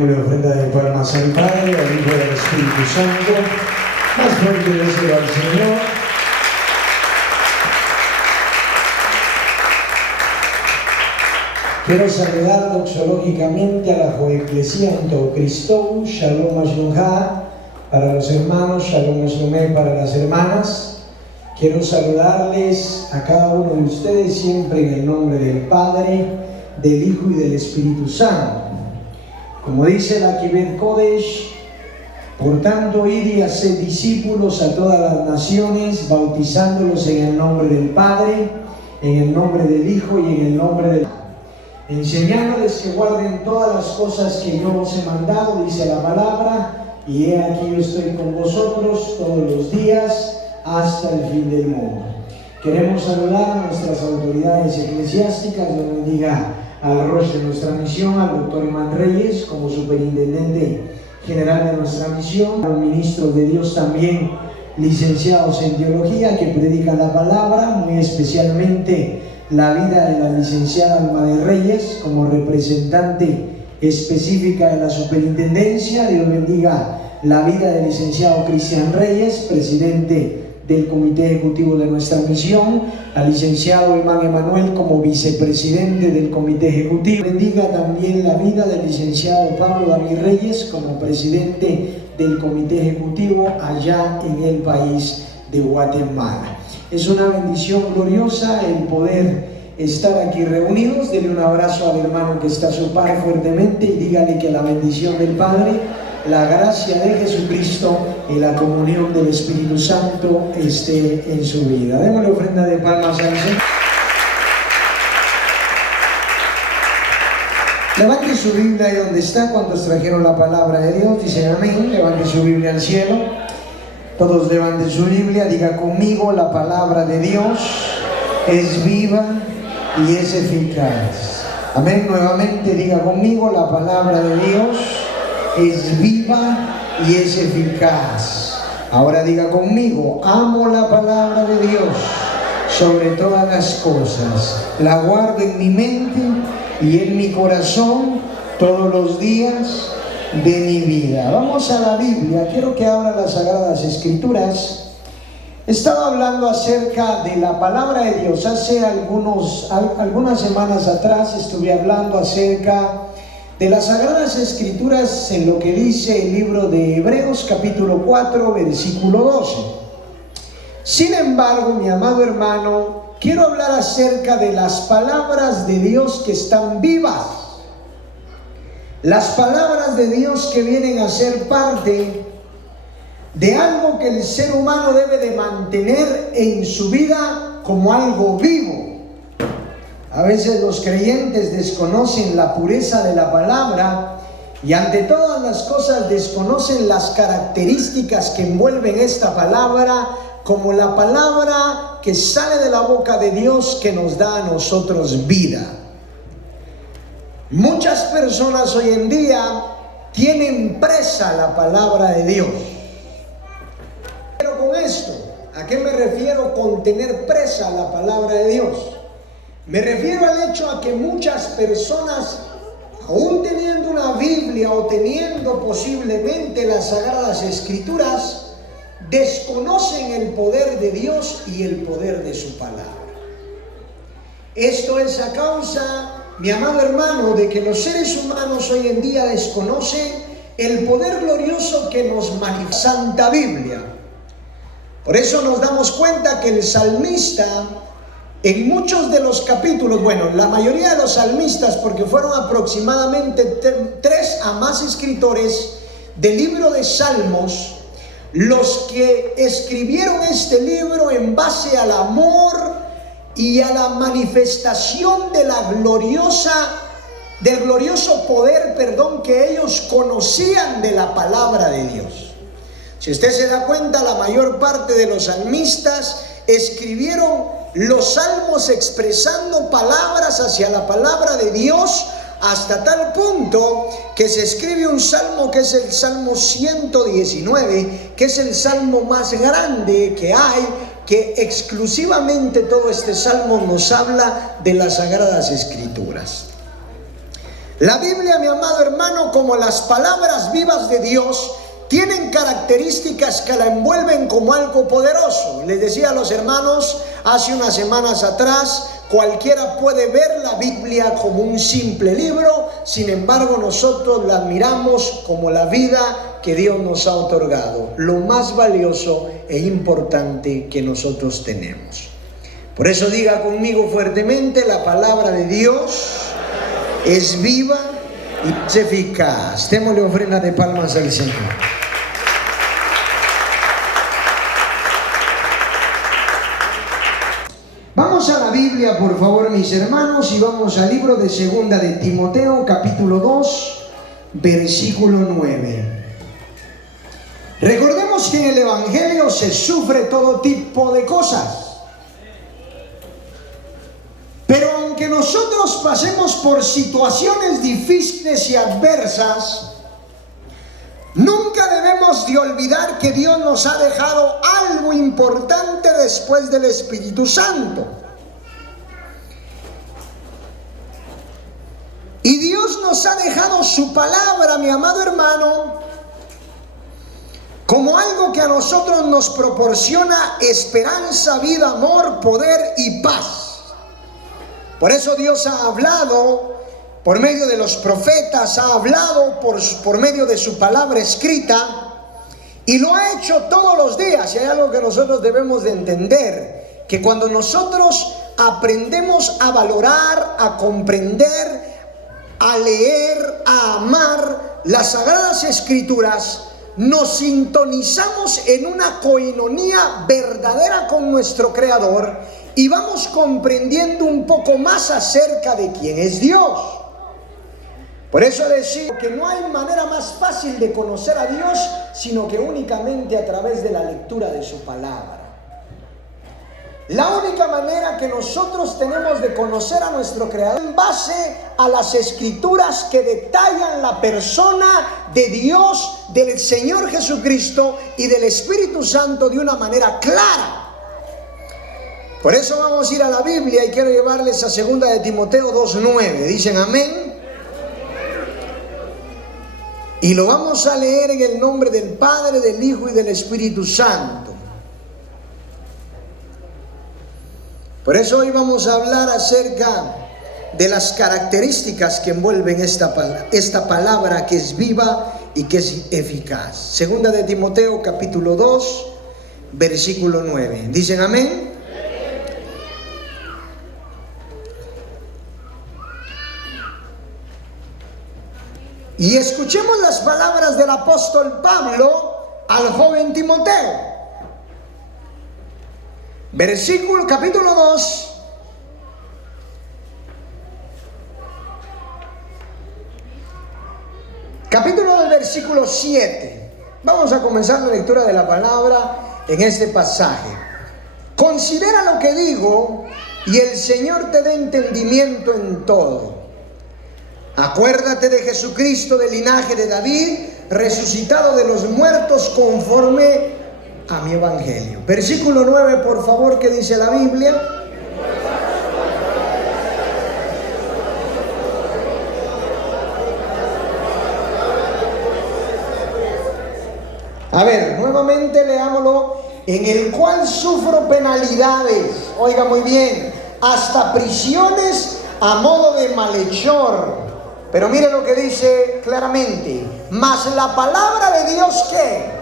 Una ofrenda de palmas al Padre, al Hijo y al Espíritu Santo. Más fuerte deseo al Señor. Quiero saludar doxológicamente a la Joeclesia en todo Cristo. Shalom Ashlumha para los hermanos, Shalom Ashlumé para las hermanas. Quiero saludarles a cada uno de ustedes siempre en el nombre del Padre, del Hijo y del Espíritu Santo. Como dice la Kibet Kodesh, por tanto, id y haced discípulos a todas las naciones, bautizándolos en el nombre del Padre, en el nombre del Hijo y en el nombre del... enseñándoles que guarden todas las cosas que yo os he mandado, dice la palabra, y he aquí yo estoy con vosotros todos los días hasta el fin del mundo. Queremos saludar a nuestras autoridades eclesiásticas, Dios bendiga al Rosh de nuestra misión, al doctor Imán Reyes como superintendente general de nuestra misión, a los ministros de Dios también licenciados en teología que predican la palabra, muy especialmente la vida de la licenciada Alma de Reyes como representante específica de la superintendencia. Dios bendiga la vida del licenciado Cristian Reyes, presidente del Comité Ejecutivo de nuestra misión, al licenciado Imán Emanuel como vicepresidente del Comité Ejecutivo. Bendiga también la vida del licenciado Pablo David Reyes como presidente del Comité Ejecutivo allá en el país de Guatemala. Es una bendición gloriosa el poder estar aquí reunidos. Dele un abrazo al hermano que está a su par fuertemente y dígale que la bendición del Padre, la gracia de Jesucristo y la comunión del Espíritu Santo esté en su vida. Démosle ofrenda de palmas al Señor. Levante su Biblia ahí donde está. Cuando trajeron la palabra de Dios, dicen amén. Levante su Biblia al cielo. Todos levanten su Biblia. Diga conmigo: la palabra de Dios es viva y es eficaz. Amén. Nuevamente diga conmigo: la palabra de Dios es viva y es eficaz. Ahora diga conmigo: amo la palabra de Dios sobre todas las cosas. La guardo en mi mente y en mi corazón todos los días de mi vida. Vamos a la Biblia. Quiero que abra las Sagradas Escrituras. Estaba hablando acerca de la palabra de Dios. Hace algunas semanas atrás estuve hablando acerca de las Sagradas Escrituras en lo que dice el libro de Hebreos capítulo 4 versículo 12. Sin embargo, mi amado hermano, quiero hablar acerca de las palabras de Dios que están vivas. Las palabras de Dios que vienen a ser parte de algo que el ser humano debe de mantener en su vida como algo vivo. A veces los creyentes desconocen la pureza de la palabra y ante todas las cosas desconocen las características que envuelven esta palabra como la palabra que sale de la boca de Dios que nos da a nosotros vida. Muchas personas hoy en día tienen presa la palabra de Dios. Pero con esto, ¿a qué me refiero con tener presa la palabra de Dios? Me refiero al hecho a que muchas personas, aún teniendo una Biblia o teniendo posiblemente las Sagradas Escrituras, desconocen el poder de Dios y el poder de su palabra. Esto es a causa, mi amado hermano, de que los seres humanos hoy en día desconocen el poder glorioso que nos manifiesta la Santa Biblia. Por eso nos damos cuenta que el salmista, en muchos de los capítulos, bueno, la mayoría de los salmistas, porque fueron aproximadamente 3 a más escritores del libro de Salmos, los que escribieron este libro en base al amor y a la manifestación de del glorioso poder, que ellos conocían de la palabra de Dios. Si usted se da cuenta, la mayor parte de los salmistas escribieron los salmos expresando palabras hacia la palabra de Dios, hasta tal punto que se escribe un salmo que es el Salmo 119, que es el salmo más grande que hay, que exclusivamente todo este salmo nos habla de las Sagradas Escrituras. La Biblia, mi amado hermano, como las palabras vivas de Dios, tienen características que la envuelven como algo poderoso. Les decía a los hermanos hace unas semanas atrás, cualquiera puede ver la Biblia como un simple libro, sin embargo nosotros la admiramos como la vida que Dios nos ha otorgado, lo más valioso e importante que nosotros tenemos. Por eso diga conmigo fuertemente: la palabra de Dios es viva y es eficaz. Démosle ofrenda de palmas al Señor. Vamos a la Biblia, por favor, mis hermanos, y vamos al libro de Segunda de Timoteo, capítulo 2, versículo 9. Recordemos que en el Evangelio se sufre todo tipo de cosas. Pero aunque nosotros pasemos por situaciones difíciles y adversas, nunca debemos de olvidar que Dios nos ha dejado algo importante después del Espíritu Santo. Y Dios nos ha dejado su palabra, mi amado hermano, como algo que a nosotros nos proporciona esperanza, vida, amor, poder y paz. Por eso Dios ha hablado por medio de los profetas, ha hablado por medio de su palabra escrita, y lo ha hecho todos los días. Y hay algo que nosotros debemos de entender, que cuando nosotros aprendemos a valorar, a comprender, a leer, a amar las Sagradas Escrituras, nos sintonizamos en una coinonía verdadera con nuestro Creador y vamos comprendiendo un poco más acerca de quién es Dios. Por eso decimos que no hay manera más fácil de conocer a Dios sino que únicamente a través de la lectura de su palabra. La única manera que nosotros tenemos de conocer a nuestro Creador en base a las Escrituras que detallan la persona de Dios, del Señor Jesucristo y del Espíritu Santo de una manera clara. Por eso vamos a ir a la Biblia y quiero llevarles a 2 de Timoteo 2:9. Dicen amén. Y lo vamos a leer en el nombre del Padre, del Hijo y del Espíritu Santo. Por eso hoy vamos a hablar acerca de las características que envuelven esta palabra que es viva y que es eficaz. 2 de Timoteo capítulo 2, versículo 9. ¿Dicen amén? Y escuchemos las palabras del apóstol Pablo al joven Timoteo. Capítulo 2, capítulo del versículo 7. Vamos a comenzar la lectura de la palabra en este pasaje. Considera lo que digo y el Señor te dé entendimiento en todo. Acuérdate de Jesucristo del linaje de David, resucitado de los muertos conforme a mi evangelio. Versículo 9, por favor, ¿qué dice la Biblia? A ver, nuevamente. nuevamente leámoslo, en el cual sufro penalidades, oiga muy bien, hasta prisiones a modo de malhechor. Pero mire lo que dice claramente: mas la palabra de Dios, ¿qué?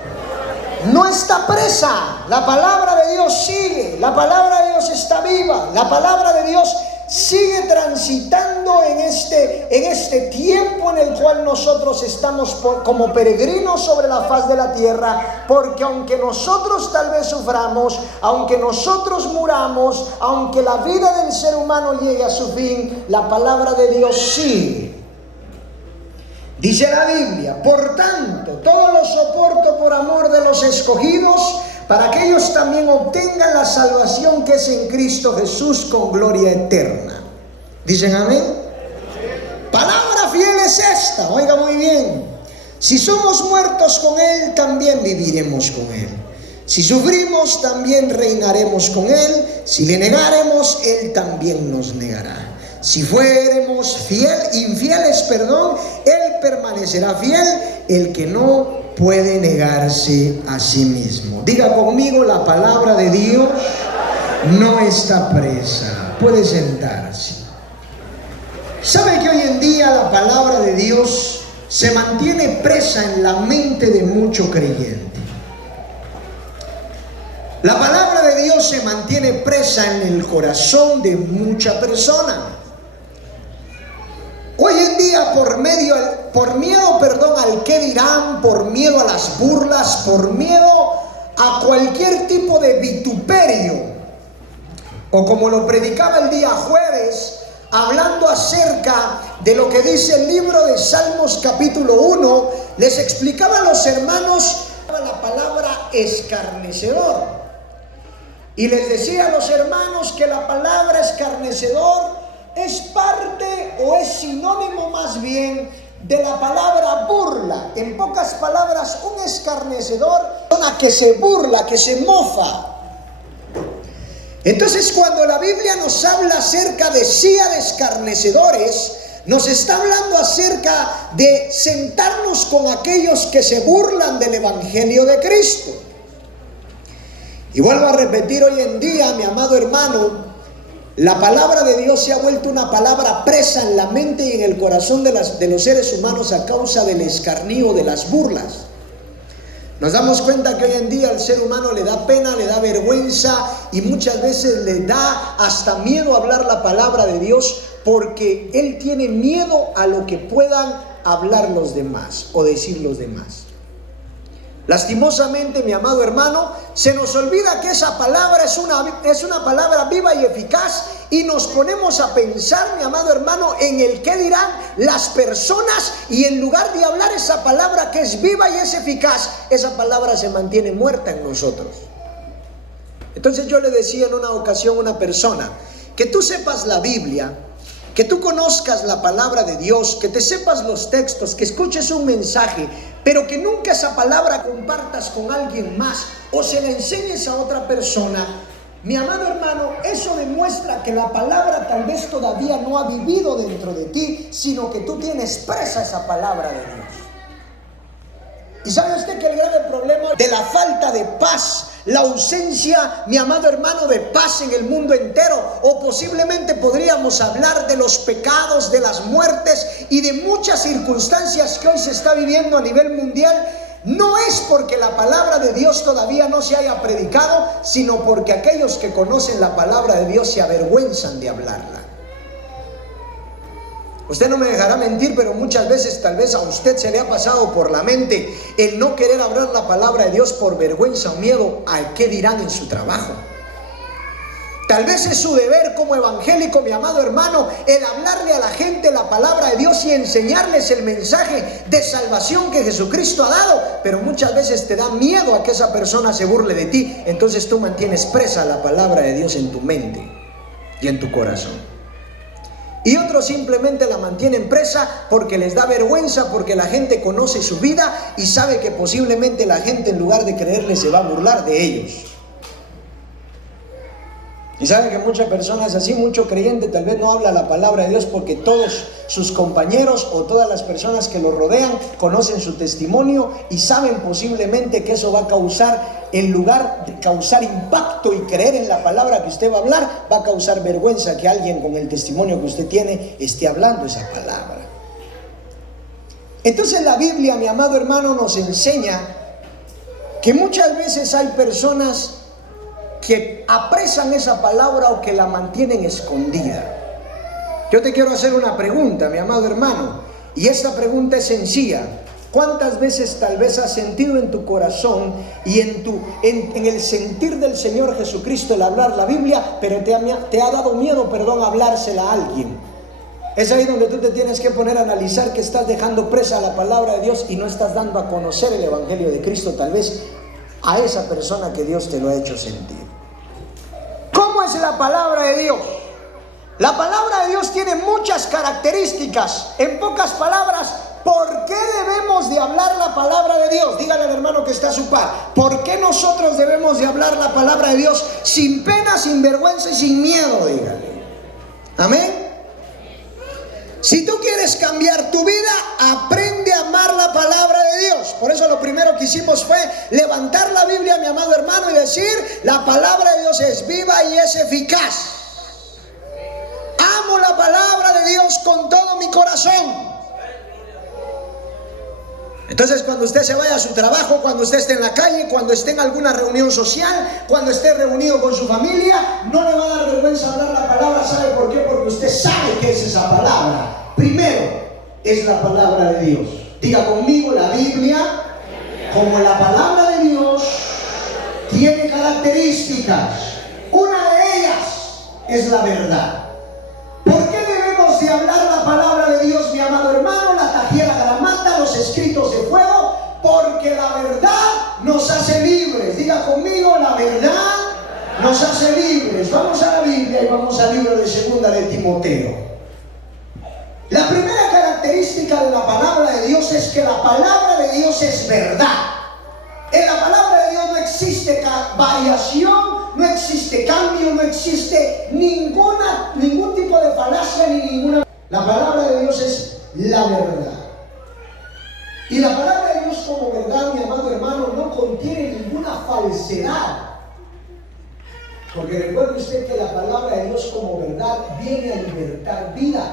No está presa. La palabra de Dios sigue, la palabra de Dios está viva, la palabra de Dios sigue transitando en este tiempo en el cual nosotros estamos como peregrinos sobre la faz de la tierra, porque aunque nosotros tal vez suframos, aunque nosotros muramos, aunque la vida del ser humano llegue a su fin, la palabra de Dios sigue. Dice la Biblia: por tanto, todo lo soporto por amor de los escogidos, para que ellos también obtengan la salvación que es en Cristo Jesús con gloria eterna. ¿Dicen amén? Palabra fiel es esta, oiga muy bien. Si somos muertos con Él, también viviremos con Él. Si sufrimos, también reinaremos con Él. Si le negaremos, Él también nos negará. Si fuéramos infieles, Él permanecerá fiel, el que no puede negarse a sí mismo. Diga conmigo: la palabra de Dios no está presa. Puede sentarse. ¿Sabe que hoy en día la palabra de Dios se mantiene presa en la mente de mucho creyente? La palabra de Dios se mantiene presa en el corazón de mucha persona. Hoy en día, por miedo, al qué dirán, por miedo a las burlas, por miedo a cualquier tipo de vituperio, o como lo predicaba el día jueves, hablando acerca de lo que dice el libro de Salmos capítulo 1, les explicaba a los hermanos la palabra escarnecedor. Y les decía a los hermanos que la palabra escarnecedor es parte o es sinónimo más bien de la palabra burla. En pocas palabras, un escarnecedor es una persona que se burla, que se mofa. Entonces, cuando la Biblia nos habla acerca de silla de escarnecedores, nos está hablando acerca de sentarnos con aquellos que se burlan del Evangelio de Cristo. Y vuelvo a repetir, hoy en día, mi amado hermano, la palabra de Dios se ha vuelto una palabra presa en la mente y en el corazón de los seres humanos a causa del escarnio, de las burlas. Nos damos cuenta que hoy en día al ser humano le da pena, le da vergüenza y muchas veces le da hasta miedo hablar la palabra de Dios, porque él tiene miedo a lo que puedan hablar los demás o decir los demás. Lastimosamente, mi amado hermano, se nos olvida que esa palabra es una palabra viva y eficaz, y nos ponemos a pensar, mi amado hermano, en el qué dirán las personas, y en lugar de hablar esa palabra que es viva y es eficaz, esa palabra se mantiene muerta en nosotros. Entonces yo le decía en una ocasión a una persona: que tú sepas la Biblia, que tú conozcas la palabra de Dios, que te sepas los textos, que escuches un mensaje, pero que nunca esa palabra compartas con alguien más o se la enseñes a otra persona. Mi amado hermano, eso demuestra que la palabra tal vez todavía no ha vivido dentro de ti, sino que tú tienes presa esa palabra de Dios. ¿Y sabe usted que el grave problema de la falta de paz, la ausencia, mi amado hermano, de paz en el mundo entero, o posiblemente podríamos hablar de los pecados, de las muertes y de muchas circunstancias que hoy se está viviendo a nivel mundial, no es porque la palabra de Dios todavía no se haya predicado, sino porque aquellos que conocen la palabra de Dios se avergüenzan de hablarla? Usted no me dejará mentir, pero muchas veces tal vez a usted se le ha pasado por la mente el no querer hablar la palabra de Dios por vergüenza o miedo a qué dirán en su trabajo. Tal vez es su deber como evangélico, mi amado hermano, el hablarle a la gente la palabra de Dios y enseñarles el mensaje de salvación que Jesucristo ha dado, pero muchas veces te da miedo a que esa persona se burle de ti. Entonces tú mantienes presa la palabra de Dios en tu mente y en tu corazón. Y otros simplemente la mantienen presa porque les da vergüenza, porque la gente conoce su vida y sabe que posiblemente la gente, en lugar de creerle, se va a burlar de ellos. Y sabe que muchas personas así, mucho creyente tal vez no habla la palabra de Dios porque todos sus compañeros o todas las personas que lo rodean conocen su testimonio y saben posiblemente que eso va a causar, en lugar de causar impacto y creer en la palabra que usted va a hablar, va a causar vergüenza que alguien con el testimonio que usted tiene esté hablando esa palabra. Entonces la Biblia, mi amado hermano, nos enseña que muchas veces hay personas que apresan esa palabra o que la mantienen escondida. Yo te quiero hacer una pregunta, mi amado hermano, y esta pregunta es sencilla. ¿Cuántas veces tal vez has sentido en tu corazón y en el sentir del Señor Jesucristo el hablar la Biblia, pero te ha dado miedo, hablársela a alguien? Es ahí donde tú te tienes que poner a analizar que estás dejando presa la palabra de Dios y no estás dando a conocer el Evangelio de Cristo tal vez a esa persona que Dios te lo ha hecho sentir. ¿Cómo es la palabra de Dios? La palabra de Dios tiene muchas características. En pocas palabras, ¿por qué debemos de hablar la palabra de Dios? Dígale al hermano que está a su par. ¿Por qué nosotros debemos de hablar la palabra de Dios sin pena, sin vergüenza y sin miedo? Dígale. Amén. Si tú quieres cambiar tu vida, aprende a amar la palabra de Dios. Por eso lo primero que hicimos fue levantar la Biblia, mi amado hermano, y decir: la palabra de Dios es viva y es eficaz. Amo la palabra de Dios con todo mi corazón. Entonces, cuando usted se vaya a su trabajo, cuando usted esté en la calle, cuando esté en alguna reunión social, cuando esté reunido con su familia, no le va a dar vergüenza hablar la palabra. ¿Sabe por qué? Porque usted sabe qué es esa palabra. Primero, es la palabra de Dios. Diga conmigo: la Biblia, como la palabra de Dios, tiene características. Una de ellas es la verdad. ¿Por qué debemos de hablar la palabra de Dios, mi amado hermano? La Tajira Gramata, los escritos de fuego, porque la verdad nos hace libres. Diga conmigo: la verdad nos hace libres. Vamos a la Biblia y vamos al libro de 2 de Timoteo. La primera característica de la palabra de Dios es que la palabra de Dios es verdad. En la palabra de Dios no existe variación, no existe cambio, no existe ningún tipo de falacia ni ninguna. La palabra de Dios es la verdad. Y la palabra de Dios como verdad, mi amado hermano, no contiene ninguna falsedad. Porque recuerde usted que la palabra de Dios como verdad viene a libertar vidas.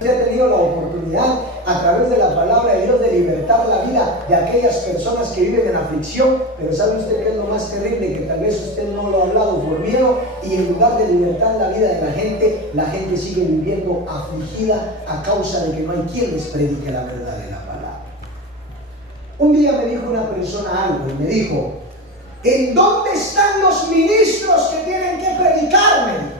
Usted ha tenido la oportunidad a través de la palabra de Dios de libertar la vida de aquellas personas que viven en aflicción, pero ¿sabe usted qué es lo más terrible? Que tal vez usted no lo ha hablado por miedo y en lugar de libertar la vida de la gente sigue viviendo afligida a causa de que no hay quien les predique la verdad de la palabra. Un día me dijo una persona algo y me dijo: ¿en dónde están los ministros que tienen que predicarme?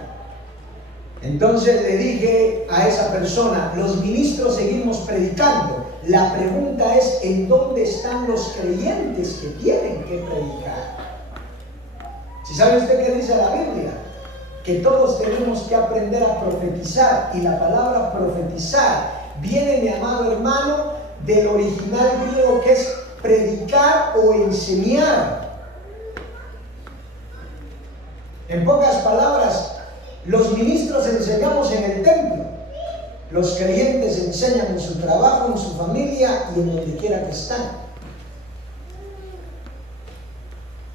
Entonces le dije a esa persona: los ministros seguimos predicando. La pregunta es: ¿en dónde están los creyentes que tienen que predicar? Si sabe usted qué dice la Biblia, que todos tenemos que aprender a profetizar, y la palabra profetizar viene, mi amado hermano, del original griego que es predicar o enseñar. En pocas palabras, los ministros enseñamos en el templo, los creyentes enseñan en su trabajo, en su familia y en donde quiera que están.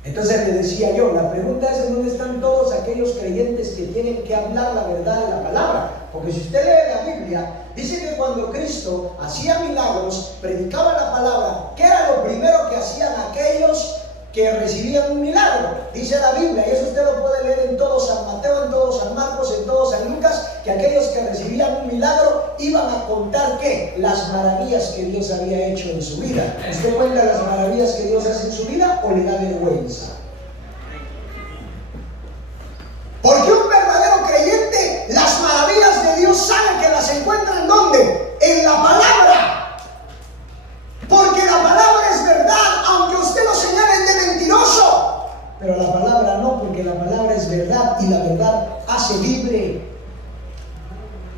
Entonces le decía yo, la pregunta es: ¿en dónde están todos aquellos creyentes que tienen que hablar la verdad de la palabra? Porque si usted lee la Biblia, dice que cuando Cristo hacía milagros, predicaba la palabra, ¿qué era lo primero que hacían aquellos que recibían un milagro? Dice la Biblia, y eso usted lo puede leer en todo San Mateo, en todo San Marcos, en todo San Lucas, que aquellos que recibían un milagro iban a contar ¿qué? Las maravillas que Dios había hecho en su vida. ¿Usted cuenta las maravillas que Dios hace en su vida o le da vergüenza? Porque un verdadero creyente, las maravillas de Dios sabe que las encuentra ¿en dónde? En la palabra. Porque la palabra es verdad, aunque usted lo señale de mentiroso. Pero la palabra no, porque la palabra es verdad y la verdad hace libre.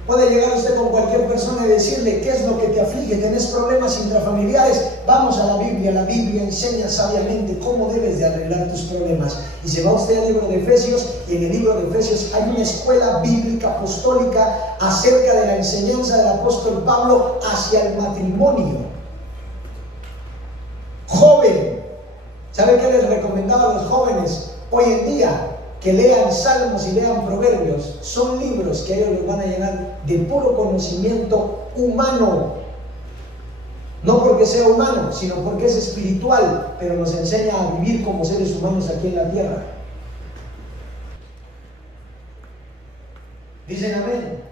Puede llegar usted con cualquier persona y decirle qué es lo que te aflige, tenés problemas intrafamiliares, vamos a la Biblia enseña sabiamente cómo debes de arreglar tus problemas. Y se va usted al libro de Efesios, y en el libro de Efesios hay una escuela bíblica apostólica acerca de la enseñanza del apóstol Pablo hacia el matrimonio. Joven, ¿sabe qué les recomendaba a los jóvenes hoy en día? Que lean Salmos y lean Proverbios. Son libros que a ellos les van a llenar de puro conocimiento humano. No porque sea humano, sino porque es espiritual, pero nos enseña a vivir como seres humanos aquí en la tierra. ¿Dicen amén?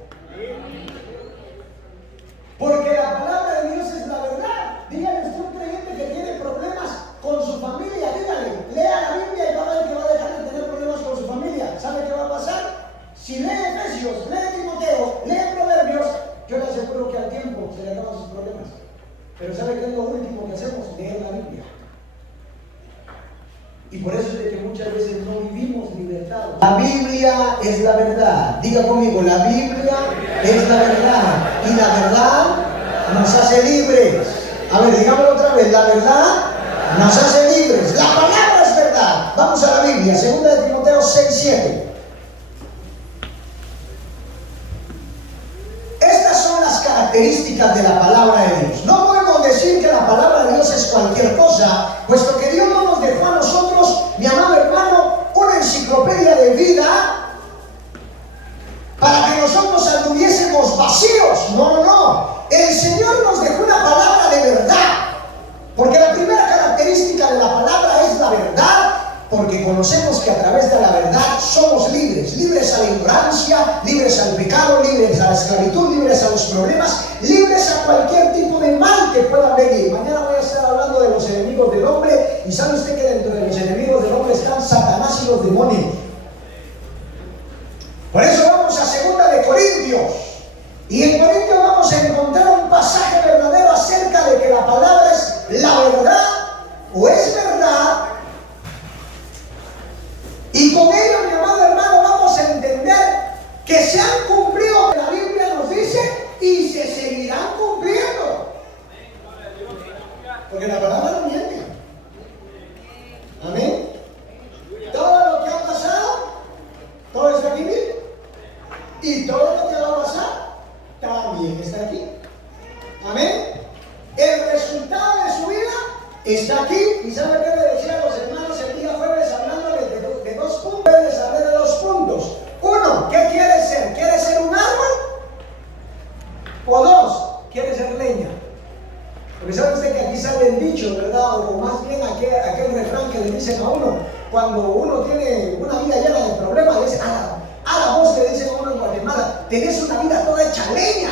Porque la palabra de Dios es la verdad. Dígale usted a un creyente que tiene problemas con su familia, dígale, lea la Biblia y va a ver que va a dejar de tener problemas con su familia. ¿Sabe qué va a pasar? Si lee Efesios, lee Timoteo, lee Proverbios, yo le aseguro que al tiempo se le acaban sus problemas. Pero ¿sabe qué es lo último que hacemos? Leer la Biblia. Y por eso es de que muchas veces no vivimos libertados. La Biblia es la verdad. Diga conmigo, la Biblia es la verdad. Y la verdad nos hace libres. A ver, digámoslo otra vez. La verdad nos hace libres. La palabra es verdad. Vamos a la Biblia. 2 Timoteo 6:7. Estas son las características de la palabra de Dios. No podemos decir que la palabra de Dios es cualquier cosa, puesto que Dios no nos dejó a nosotros, mi amado hermano, una enciclopedia de vida para que nosotros anduviésemos vacíos. No. El Señor nos dejó una palabra de verdad, porque la primera característica de la palabra es la verdad, porque conocemos que a través de la verdad somos libres, libres a la ignorancia, libres al pecado, libres a la esclavitud, libres a los problemas, libres a cualquier tipo de mal que pueda venir. Mañana voy a estar hablando de los enemigos del hombre, y sabe usted que dentro de los enemigos del hombre están Satanás y los demonios. Por eso vamos a 2 Corintios, y en Corintios vamos a encontrar un pasaje verdadero acerca de que la palabra es la verdad o es verdad. Y con ello, mi amado hermano, vamos a entender que se han cumplido lo que la Biblia nos dice y se seguirán cumpliendo. Porque la palabra no miente. Amén. Todo lo que ha pasado, todo está aquí mismo. Y todo lo que va a pasar, también está aquí. Amén. El resultado de su vida está aquí. ¿Y sabe qué le decía a los hermanos el día jueves hablándoles de 2 puntos? Les hablé de 2 puntos. 1, ¿qué quiere ser? ¿Quiere ser un árbol? O 2, ¿quiere ser leña? Porque sabe usted que aquí sale el dicho, ¿verdad? O más bien aquel refrán que le dicen a uno cuando uno tiene una vida llena de problemas, le dicen, a la voz le dicen a uno en Guatemala, tenés una vida toda hecha leña.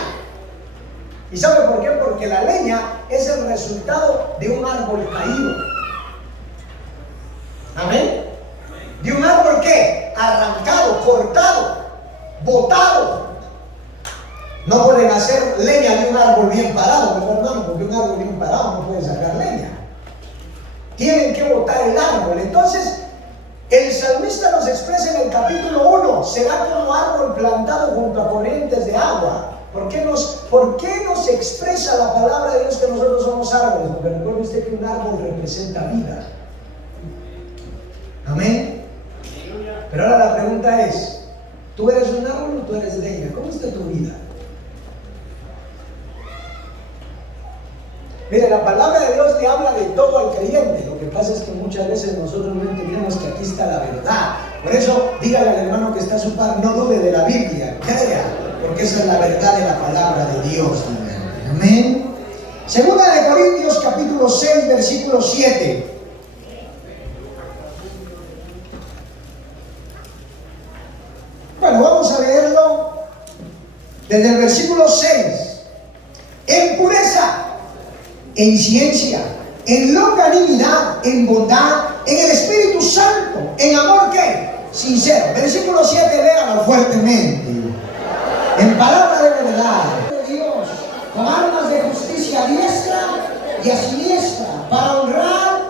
¿Y sabe por qué? Porque la leña es el resultado de un árbol caído. ¿Amén? ¿De un árbol qué? Arrancado, cortado, botado. No pueden hacer leña de un árbol bien parado, ¿verdad, hermano? Porque un árbol bien parado no puede sacar leña. Tienen que botar el árbol. Entonces, el salmista nos expresa en el capítulo 1, será como árbol plantado junto a corrientes de agua. ¿Por qué nos expresa la palabra de Dios que nosotros somos árboles? Porque recuerde usted que un árbol representa vida. Amén. Pero ahora la pregunta es, ¿tú eres un árbol o tú eres leña? ¿Cómo está tu vida? Mire, la palabra de Dios le habla de todo al creyente. Lo que pasa es que muchas veces nosotros no entendemos que aquí está la verdad. Por eso, dígale al hermano que está a su par, no dude de la Biblia, crea, porque esa es la verdad de la palabra de Dios. Amén. 2 Corintios capítulo 6, versículo 7. Bueno, vamos a leerlo desde el versículo 6. En pureza, en ciencia, en longanimidad, en bondad, en el Espíritu Santo, en amor ¿qué? Sincero. Versículo 7, léalo fuertemente. En palabra de verdad de Dios, con armas de justicia a diestra y a siniestra, para honrar,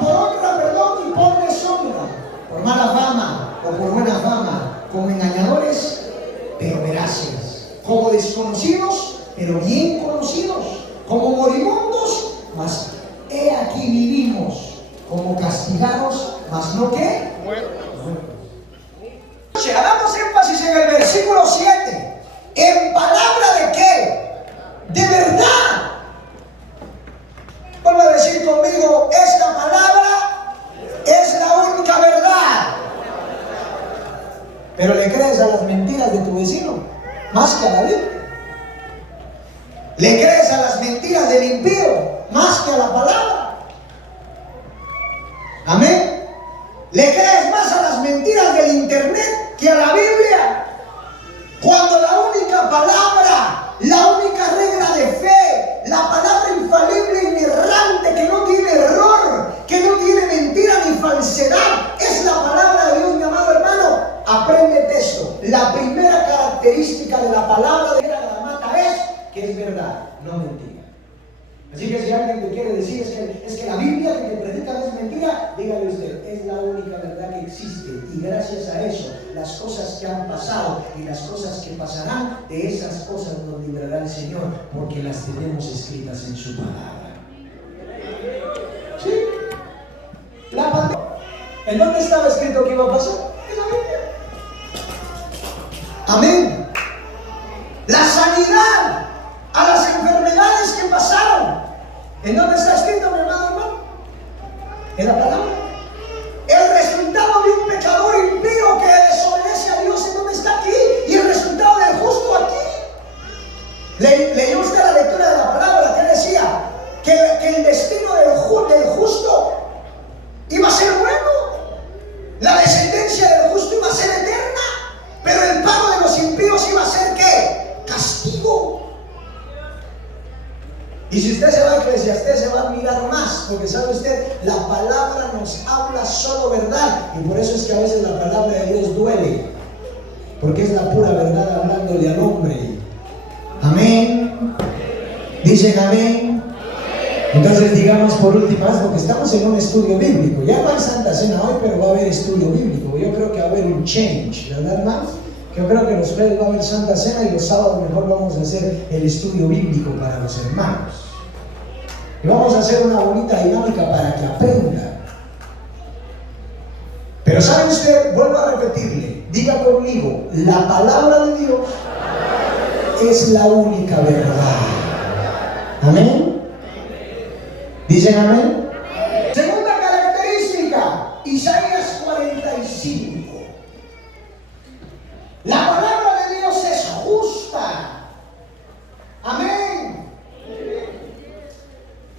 por honra, perdón, y por deshonra, por mala fama o por buena fama, como engañadores, pero veraces. pero bien conocidos, como moribundos, mas he aquí vivimos, como castigados, mas no ¿qué? Muertos. Hagamos énfasis en el versículo 7. ¿En palabra de qué? De verdad. Vuelvo a decir conmigo, esta palabra es la única verdad. Pero le crees a las mentiras de tu vecino más que a la Biblia. Le crees a las mentiras del impío más que a la palabra. Amén. Le crees más a las mentiras del internet que a la Biblia. Cuando la única palabra, la única regla de fe, la palabra infalible, inerrante, que no tiene error, que no tiene mentira ni falsedad, es la palabra de Dios, mi amado hermano. Aprende esto. La primera característica de la palabra de la Gramata es que es verdad, no mentira. Así que si alguien te quiere decir es que la Biblia que te predican es mentira, dígale usted, es la única verdad que existe, y gracias a eso, las cosas que han pasado y las cosas que pasarán, de esas cosas nos librará el Señor, porque las tenemos escritas en su palabra. ¿Sí? La pandemia. ¿En dónde estaba escrito que iba a pasar? En la Biblia. Amén. La sanidad a las enfermedades que pasaron, ¿en dónde está escrito, mi amado hermano? En la palabra. El resultado de un pecador impío que desobedece a Dios, ¿en dónde está? Aquí. Y el resultado del justo, aquí. Leyó usted la lectura de la palabra que decía que el destino del justo iba a ser bueno, la descendencia del justo iba a ser eterna, pero el pago de los impíos iba a ser ¿qué? Castigo. Y si usted se va a Eclesiastés, se va a admirar más, porque sabe usted, la palabra nos habla solo verdad, y por eso es que a veces la palabra de Dios duele, porque es la pura verdad hablándole al hombre. Amén. Dicen amén. Entonces digamos por última vez, porque estamos en un estudio bíblico, ya no hay Santa Cena hoy, pero va a haber estudio bíblico. Yo creo que va a haber un change, ¿verdad, hermanos? Yo creo que los jueves va a haber Santa Cena y los sábados mejor vamos a hacer el estudio bíblico para los hermanos. Y vamos a hacer una bonita dinámica para que aprenda. Pero ¿sabe usted? Vuelvo a repetirle, diga conmigo, la palabra de Dios es la única verdad. Amén. ¿Dicen amén? Segunda característica, Isaías 45. La palabra de Dios es justa. Amén.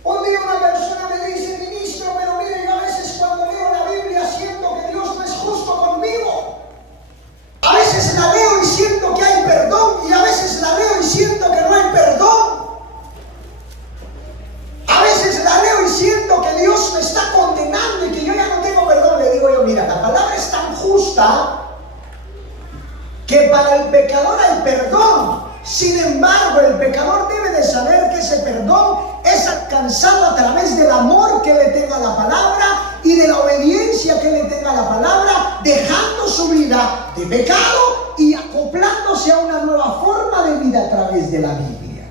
Un día una persona me dice, ministro, pero mire, yo a veces cuando leo la Biblia siento que Dios no es justo conmigo. A veces la leo y siento que hay perdón, y a veces la leo y siento que no hay perdón. A veces la leo y siento que Dios me está condenando y que yo ya no tengo perdón. Le digo yo, mira, la palabra es tan justa que para el pecador hay perdón. Sin embargo, el pecador debe de saber que ese perdón es alcanzado a través del amor que le tenga la palabra y de la obediencia que le tenga la palabra, dejando su vida de pecado y acoplándose a una nueva forma de vida a través de la Biblia.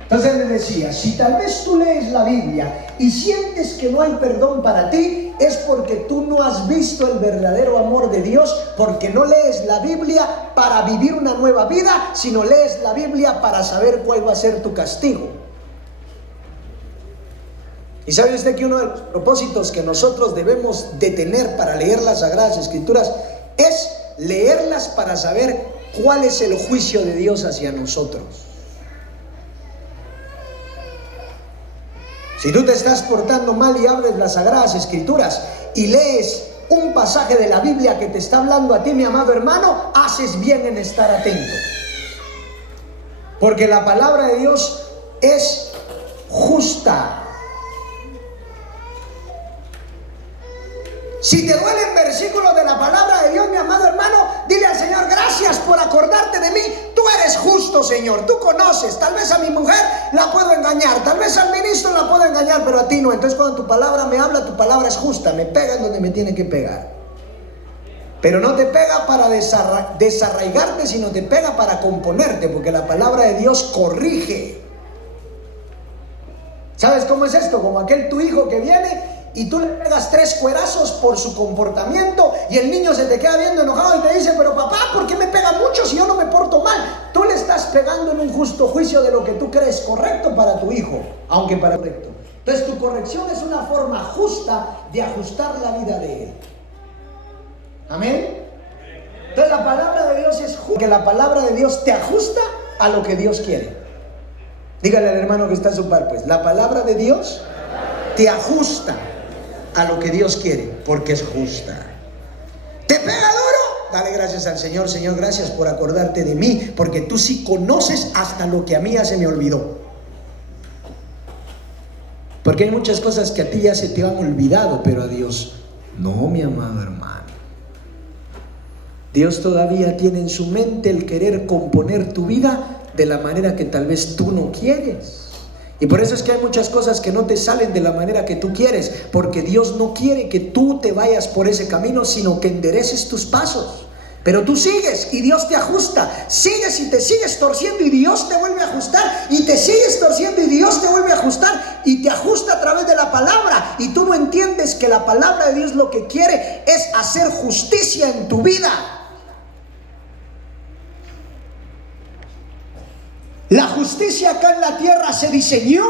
Entonces le decía, si tal vez tú lees la Biblia y sientes que no hay perdón para ti, es porque tú no has visto el verdadero amor de Dios, porque no lees la Biblia para vivir una nueva vida, sino lees la Biblia para saber cuál va a ser tu castigo. Y sabe usted que uno de los propósitos que nosotros debemos de tener para leer las Sagradas Escrituras es leerlas para saber cuál es el juicio de Dios hacia nosotros. Si tú te estás portando mal y abres las Sagradas Escrituras y lees un pasaje de la Biblia que te está hablando a ti, mi amado hermano, haces bien en estar atento. Porque la palabra de Dios es justa. Si te duelen versículos de la palabra de Dios, mi amado hermano, dile al Señor, gracias por acordarte de mí. Tú eres justo, Señor. Tú conoces. Tal vez a mi mujer la puedo engañar. Tal vez al ministro la puedo engañar, pero a ti no. Entonces cuando tu palabra me habla, tu palabra es justa. Me pega en donde me tiene que pegar. Pero no te pega para desarraigarte, sino te pega para componerte, porque la palabra de Dios corrige. ¿Sabes cómo es esto? Como aquel tu hijo que viene y tú le pegas 3 cuerazos por su comportamiento y el niño se te queda viendo enojado y te dice: pero papá, ¿por qué me pega mucho si yo no me porto mal? Tú le estás pegando en un justo juicio de lo que tú crees correcto para tu hijo, aunque para correcto. Entonces tu corrección es una forma justa de ajustar la vida de él. Amén. Entonces la palabra de Dios es justa, que la palabra de Dios te ajusta a lo que Dios quiere. Dígale al hermano que está a su par, pues, la palabra de Dios te ajusta a lo que Dios quiere, porque es justa. ¿Te pega duro? Dale gracias al Señor. Señor, gracias por acordarte de mí, porque tú sí conoces hasta lo que a mí ya se me olvidó. Porque hay muchas cosas que a ti ya se te han olvidado, pero a Dios no, mi amado hermano. Dios todavía tiene en su mente el querer componer tu vida de la manera que tal vez tú no quieres. Y por eso es que hay muchas cosas que no te salen de la manera que tú quieres, porque Dios no quiere que tú te vayas por ese camino, sino que endereces tus pasos. Pero tú sigues y Dios te ajusta. Sigues y te sigues torciendo y Dios te vuelve a ajustar. Y te sigues torciendo y Dios te vuelve a ajustar. Y te ajusta a través de la palabra. Y tú no entiendes que la palabra de Dios lo que quiere es hacer justicia en tu vida. La justicia acá en la tierra se diseñó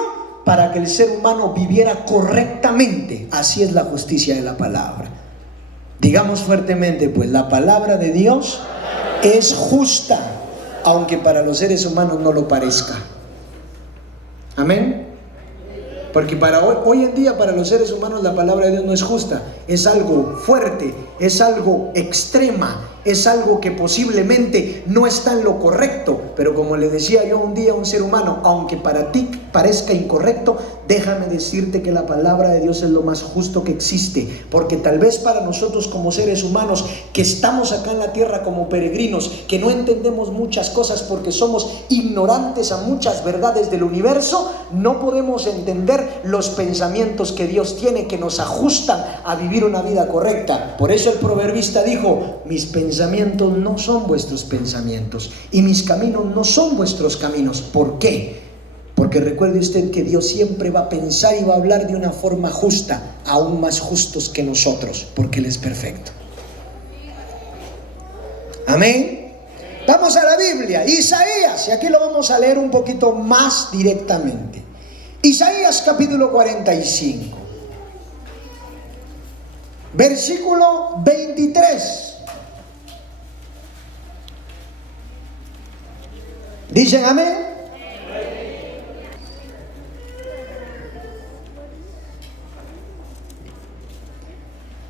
para que el ser humano viviera correctamente. Así es la justicia de la palabra. Digamos fuertemente, pues, la palabra de Dios es justa, aunque para los seres humanos no lo parezca. Amén. Porque hoy en día para los seres humanos la palabra de Dios no es justa. Es algo fuerte, es algo extrema, es algo que posiblemente no está en lo correcto. Pero como le decía yo un día a un ser humano, aunque para ti parezca incorrecto, déjame decirte que la palabra de Dios es lo más justo que existe. Porque tal vez para nosotros como seres humanos que estamos acá en la tierra como peregrinos, que no entendemos muchas cosas porque somos ignorantes a muchas verdades del universo, no podemos entender los pensamientos que Dios tiene, que nos ajustan a vivir una vida correcta. Por eso el proverbista dijo: mis pensamientos no son vuestros pensamientos y mis caminos no son vuestros caminos. ¿Por qué? Porque recuerde usted que Dios siempre va a pensar y va a hablar de una forma justa, aún más justos que nosotros, porque Él es perfecto. Amén. Vamos a la Biblia, Isaías, y aquí lo vamos a leer un poquito más directamente. Isaías capítulo 45, versículo 23. ¿Dicen amén?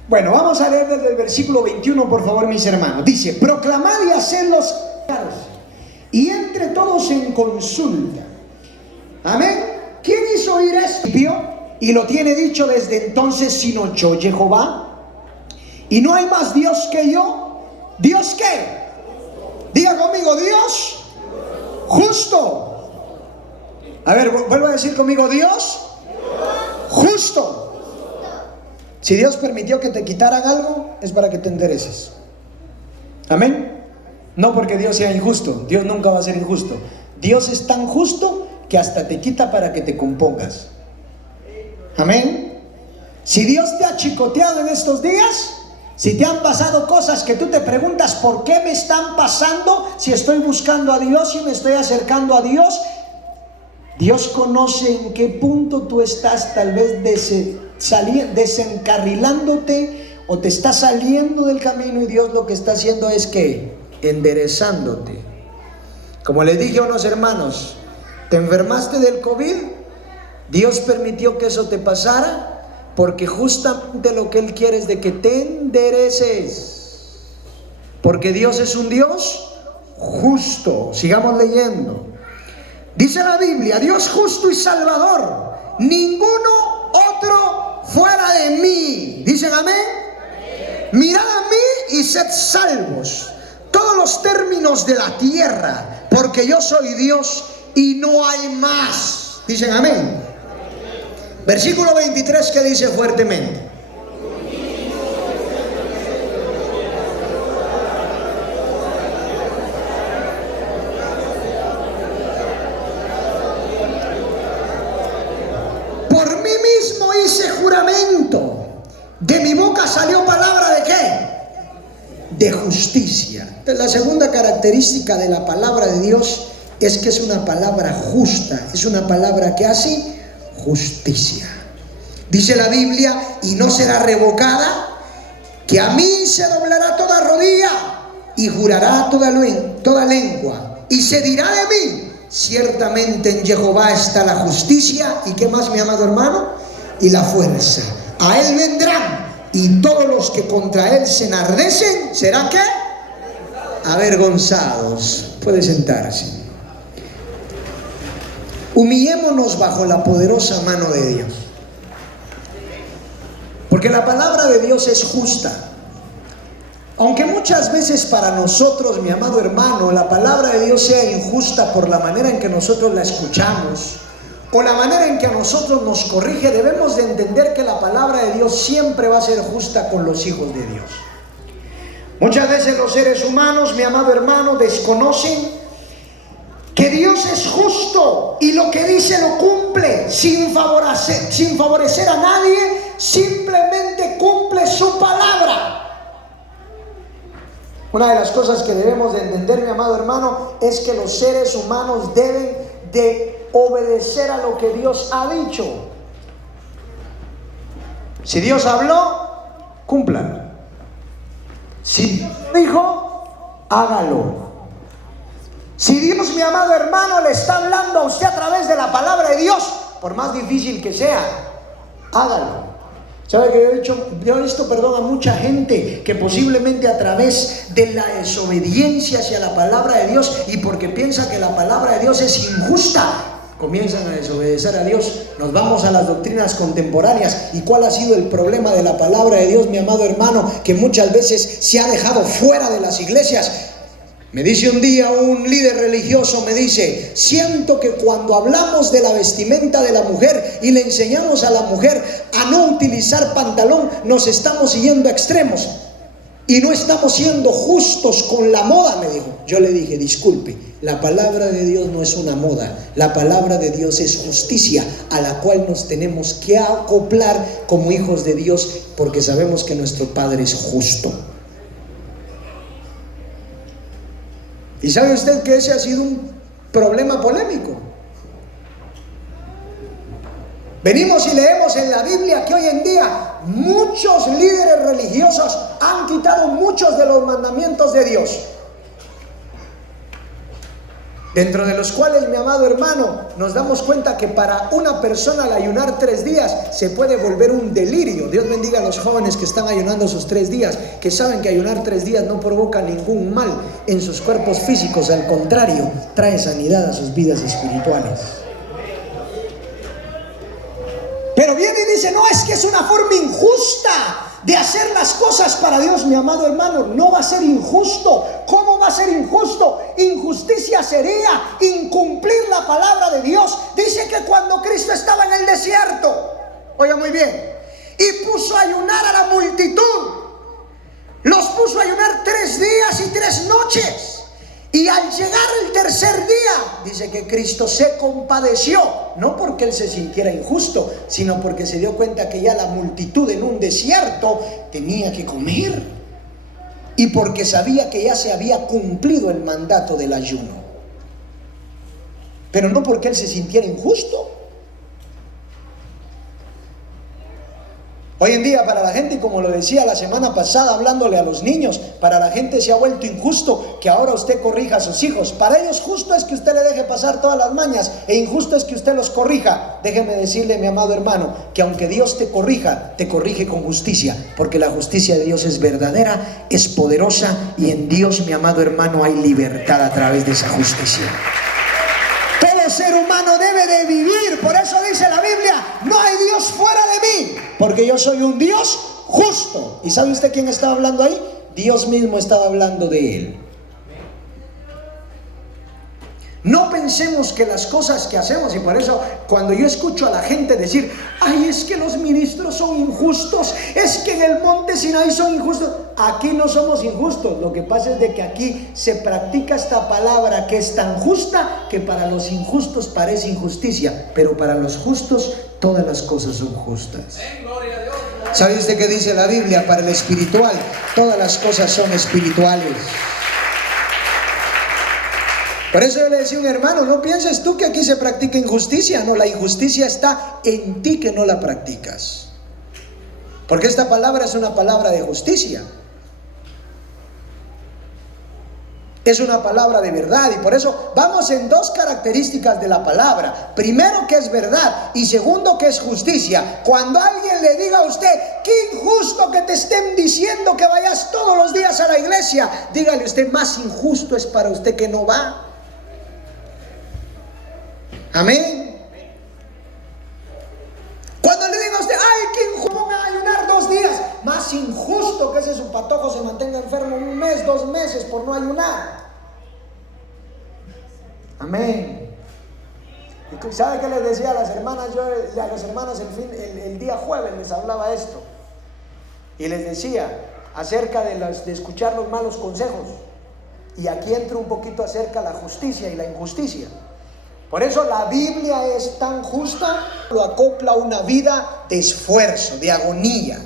Bueno, vamos a leer desde el versículo 21, por favor, mis hermanos. Dice: proclamad y hacedlos claros, y entre todos en consulta. Amén. ¿Quién hizo oír esto? Y lo tiene dicho desde entonces, sino yo, Jehová. Y no hay más Dios que yo. ¿Dios qué? Diga conmigo: Dios justo. A ver, vuelvo a decir conmigo: Dios justo. Si Dios permitió que te quitaran algo, es para que te endereces. Amén. No porque Dios sea injusto. Dios nunca va a ser injusto. Dios es tan justo que hasta te quita para que te compongas. Amén. Si Dios te ha chicoteado en estos días, si te han pasado cosas que tú te preguntas ¿por qué me están pasando? Si estoy buscando a Dios y me estoy acercando a Dios, Dios conoce en qué punto tú estás tal vez desencarrilándote o te estás saliendo del camino, y Dios lo que está haciendo es que enderezándote. Como les dije a unos hermanos, te enfermaste del COVID, Dios permitió que eso te pasara porque justamente lo que Él quiere es de que te endereces, porque Dios es un Dios justo. Sigamos leyendo. Dice la Biblia: Dios justo y salvador, ninguno otro fuera de mí. Dicen amén. Mirad a mí y sed salvos todos los términos de la tierra, porque yo soy Dios y no hay más. Dicen amén. Versículo 23, que dice fuertemente: de justicia. Entonces, la segunda característica de la palabra de Dios es que es una palabra justa, es una palabra que hace justicia. Dice la Biblia, y no será revocada, que a mí se doblará toda rodilla y jurará toda lengua, y se dirá de mí, ciertamente en Jehová está la justicia. ¿Y qué más, mi amado hermano? Y la fuerza. A él vendrán, y todos los que contra él se enardecen, ¿serán qué? Avergonzados. Puede sentarse. Humillémonos bajo la poderosa mano de Dios, porque la palabra de Dios es justa. Aunque muchas veces para nosotros, mi amado hermano, la palabra de Dios sea injusta por la manera en que nosotros la escuchamos o la manera en que a nosotros nos corrige, debemos de entender que la palabra de Dios siempre va a ser justa con los hijos de Dios. Muchas veces los seres humanos, mi amado hermano, desconocen que Dios es justo y lo que dice lo cumple sin favorecer a nadie, simplemente cumple su palabra. Una de las cosas que debemos de entender, mi amado hermano, es que los seres humanos deben de obedecer a lo que Dios ha dicho. Si Dios habló, cúmplalo. Si Dios dijo, hágalo. Si Dios, mi amado hermano, le está hablando a usted a través de la palabra de Dios, por más difícil que sea, hágalo. ¿Sabe que yo he visto a mucha gente que posiblemente a través de la desobediencia hacia la palabra de Dios y porque piensa que la palabra de Dios es injusta, comienzan a desobedecer a Dios? Nos vamos a las doctrinas contemporáneas. ¿Y cuál ha sido el problema de la palabra de Dios, mi amado hermano? Que muchas veces se ha dejado fuera de las iglesias. Me dice un día un líder religioso, me dice, siento que cuando hablamos de la vestimenta de la mujer y le enseñamos a la mujer a no utilizar pantalón, nos estamos siguiendo a extremos y no estamos siendo justos con la moda, me dijo. Yo le dije, disculpe, la palabra de Dios no es una moda, la palabra de Dios es justicia, a la cual nos tenemos que acoplar como hijos de Dios, porque sabemos que nuestro Padre es justo. ¿Y sabe usted que ese ha sido un problema polémico? Venimos y leemos en la Biblia que hoy en día muchos líderes religiosos han quitado muchos de los mandamientos de Dios, dentro de los cuales, mi amado hermano, nos damos cuenta que para una persona al ayunar 3 días se puede volver un delirio. Dios bendiga a los jóvenes que están ayunando esos 3 días, que saben que ayunar 3 días no provoca ningún mal en sus cuerpos físicos, al contrario, trae sanidad a sus vidas espirituales. Pero viene y dice, no, es que es una forma injusta de hacer las cosas para Dios. Mi amado hermano, no va a ser injusto. ¿Cómo va a ser injusto? Injusticia sería incumplir la palabra de Dios. Dice que cuando Cristo estaba en el desierto, oiga muy bien, y puso a ayunar a la multitud, los puso a ayunar 3 días y 3 noches. Y al llegar el 3er día, dice que Cristo se compadeció, no porque Él se sintiera injusto, sino porque se dio cuenta que ya la multitud en un desierto tenía que comer. Y porque sabía que ya se había cumplido el mandato del ayuno. Pero no porque Él se sintiera injusto. Hoy en día para la gente, como lo decía la semana pasada hablándole a los niños, para la gente se ha vuelto injusto que ahora usted corrija a sus hijos. Para ellos justo es que usted le deje pasar todas las mañas e injusto es que usted los corrija. Déjeme decirle, mi amado hermano, que aunque Dios te corrige con justicia, porque la justicia de Dios es verdadera, es poderosa y en Dios, mi amado hermano, hay libertad a través de esa justicia. Todo ser humano debe de vivir, por eso dice la Biblia, no hay Dios fuera de mí, porque yo soy un Dios justo. ¿Y sabe usted quién estaba hablando ahí? Dios mismo estaba hablando de Él. No pensemos que las cosas que hacemos, y por eso cuando yo escucho a la gente decir, ay, es que los ministros son injustos, es que en el monte Sinaí son injustos. Aquí no somos injustos, lo que pasa es de que aquí se practica esta palabra que es tan justa que para los injustos parece injusticia, pero para los justos todas las cosas son justas. ¿Sabe usted qué dice la Biblia? Para el espiritual, todas las cosas son espirituales. Por eso yo le decía a un hermano, no pienses tú que aquí se practica injusticia. No, la injusticia está en ti que no la practicas. Porque esta palabra es una palabra de justicia. Es una palabra de verdad, y por eso vamos en dos características de la palabra. Primero, que es verdad, y segundo, que es justicia. Cuando alguien le diga a usted, qué injusto que te estén diciendo que vayas todos los días a la iglesia, dígale usted, más injusto es para usted que no va. Amén. Cuando le diga a usted, ay, qué injusto, ponga a ayunar 2 días, más injusto que ese su patojo se mantenga enfermo 1 mes, 2 meses por no ayunar. Amén. ¿Y sabe qué les decía a las hermanas? Yo a los hermanos el día jueves les hablaba esto. Y les decía acerca de escuchar los malos consejos. Y aquí entra un poquito acerca de la justicia y la injusticia. Por eso la Biblia es tan justa, lo acopla a una vida de esfuerzo, de agonía.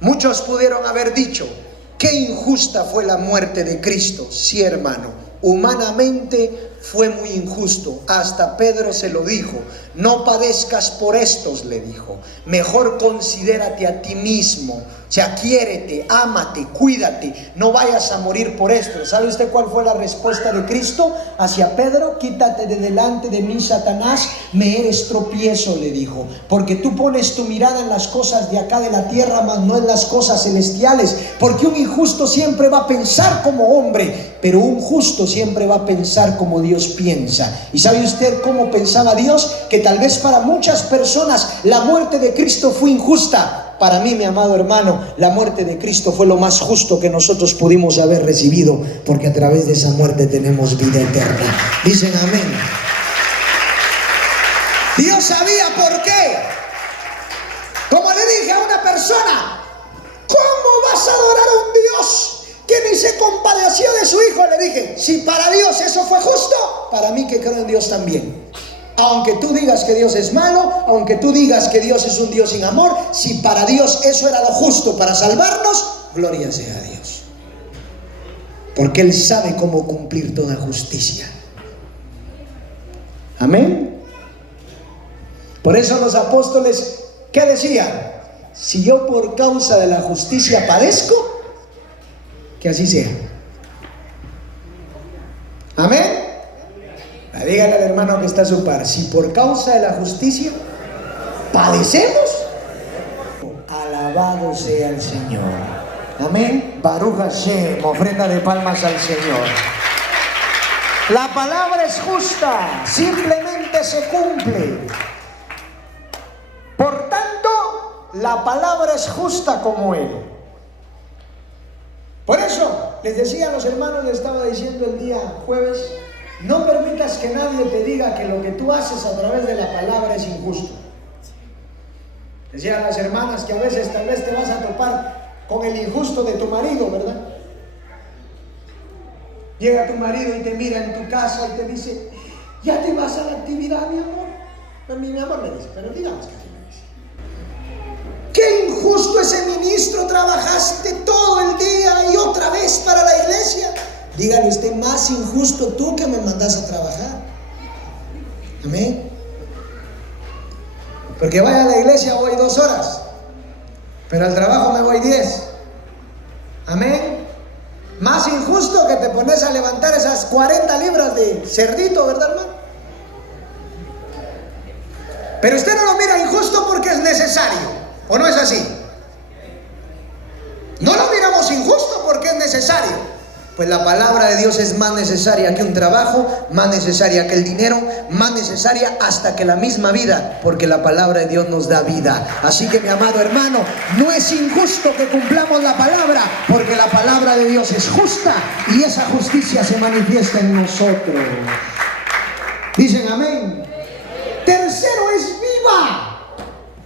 Muchos pudieron haber dicho, qué injusta fue la muerte de Cristo. Sí, hermano, humanamente fue muy injusto. Hasta Pedro se lo dijo, no padezcas por estos, le dijo. Mejor considérate a ti mismo. O sea, quiérete, ámate, cuídate, no vayas a morir por esto. ¿Sabe usted cuál fue la respuesta de Cristo hacia Pedro? Quítate de delante de mí, Satanás, me eres tropiezo, le dijo. Porque tú pones tu mirada en las cosas de acá de la tierra, mas no en las cosas celestiales. Porque un injusto siempre va a pensar como hombre, pero un justo siempre va a pensar como Dios piensa. ¿Y sabe usted cómo pensaba Dios? Que tal vez para muchas personas la muerte de Cristo fue injusta. Para mí, mi amado hermano, la muerte de Cristo fue lo más justo que nosotros pudimos haber recibido, porque a través de esa muerte tenemos vida eterna. Dicen amén. Dios sabía por qué. Como le dije a una persona, ¿cómo vas a adorar a un Dios que ni se compadeció de su hijo? Le dije, si para Dios eso fue justo, para mí que creo en Dios también. Aunque tú digas que Dios es malo, aunque tú digas que Dios es un Dios sin amor, si para Dios eso era lo justo para salvarnos, gloria sea a Dios. Porque Él sabe cómo cumplir toda justicia. Amén. Por eso los apóstoles, ¿qué decían? Si yo por causa de la justicia padezco, que así sea. Amén. Dígale al hermano que está a su par, si por causa de la justicia padecemos, alabado sea el Señor. Amén. Baruch Hashem, ofrenda de palmas al Señor. La palabra es justa, simplemente se cumple. Por tanto, la palabra es justa como Él. Por eso, les decía a los hermanos, les estaba diciendo el día jueves, no permitas que nadie te diga que lo que tú haces a través de la palabra es injusto. Decían las hermanas que a veces tal vez te vas a topar con el injusto de tu marido, ¿verdad? Llega tu marido y te mira en tu casa y te dice, ¿ya te vas a la actividad, mi amor? No, mi amor me dice, pero digamos que así me dice. Qué injusto ese ministro, trabajaste todo el día y otra vez para la iglesia. Dígale usted, más injusto tú que me mandas a trabajar. Amén. Porque vaya a la iglesia voy 2 horas, pero al trabajo me voy 10. Amén. Más injusto que te pones a levantar esas 40 libras de cerdito, ¿verdad, hermano? Pero usted no lo mira injusto porque es necesario, ¿o no es así? No lo miramos injusto porque es necesario. Pues la palabra de Dios es más necesaria que un trabajo, más necesaria que el dinero, más necesaria hasta que la misma vida, porque la palabra de Dios nos da vida. Así que, mi amado hermano, no es injusto que cumplamos la palabra, porque la palabra de Dios es justa y esa justicia se manifiesta en nosotros. Dicen amén. Tercero, es viva.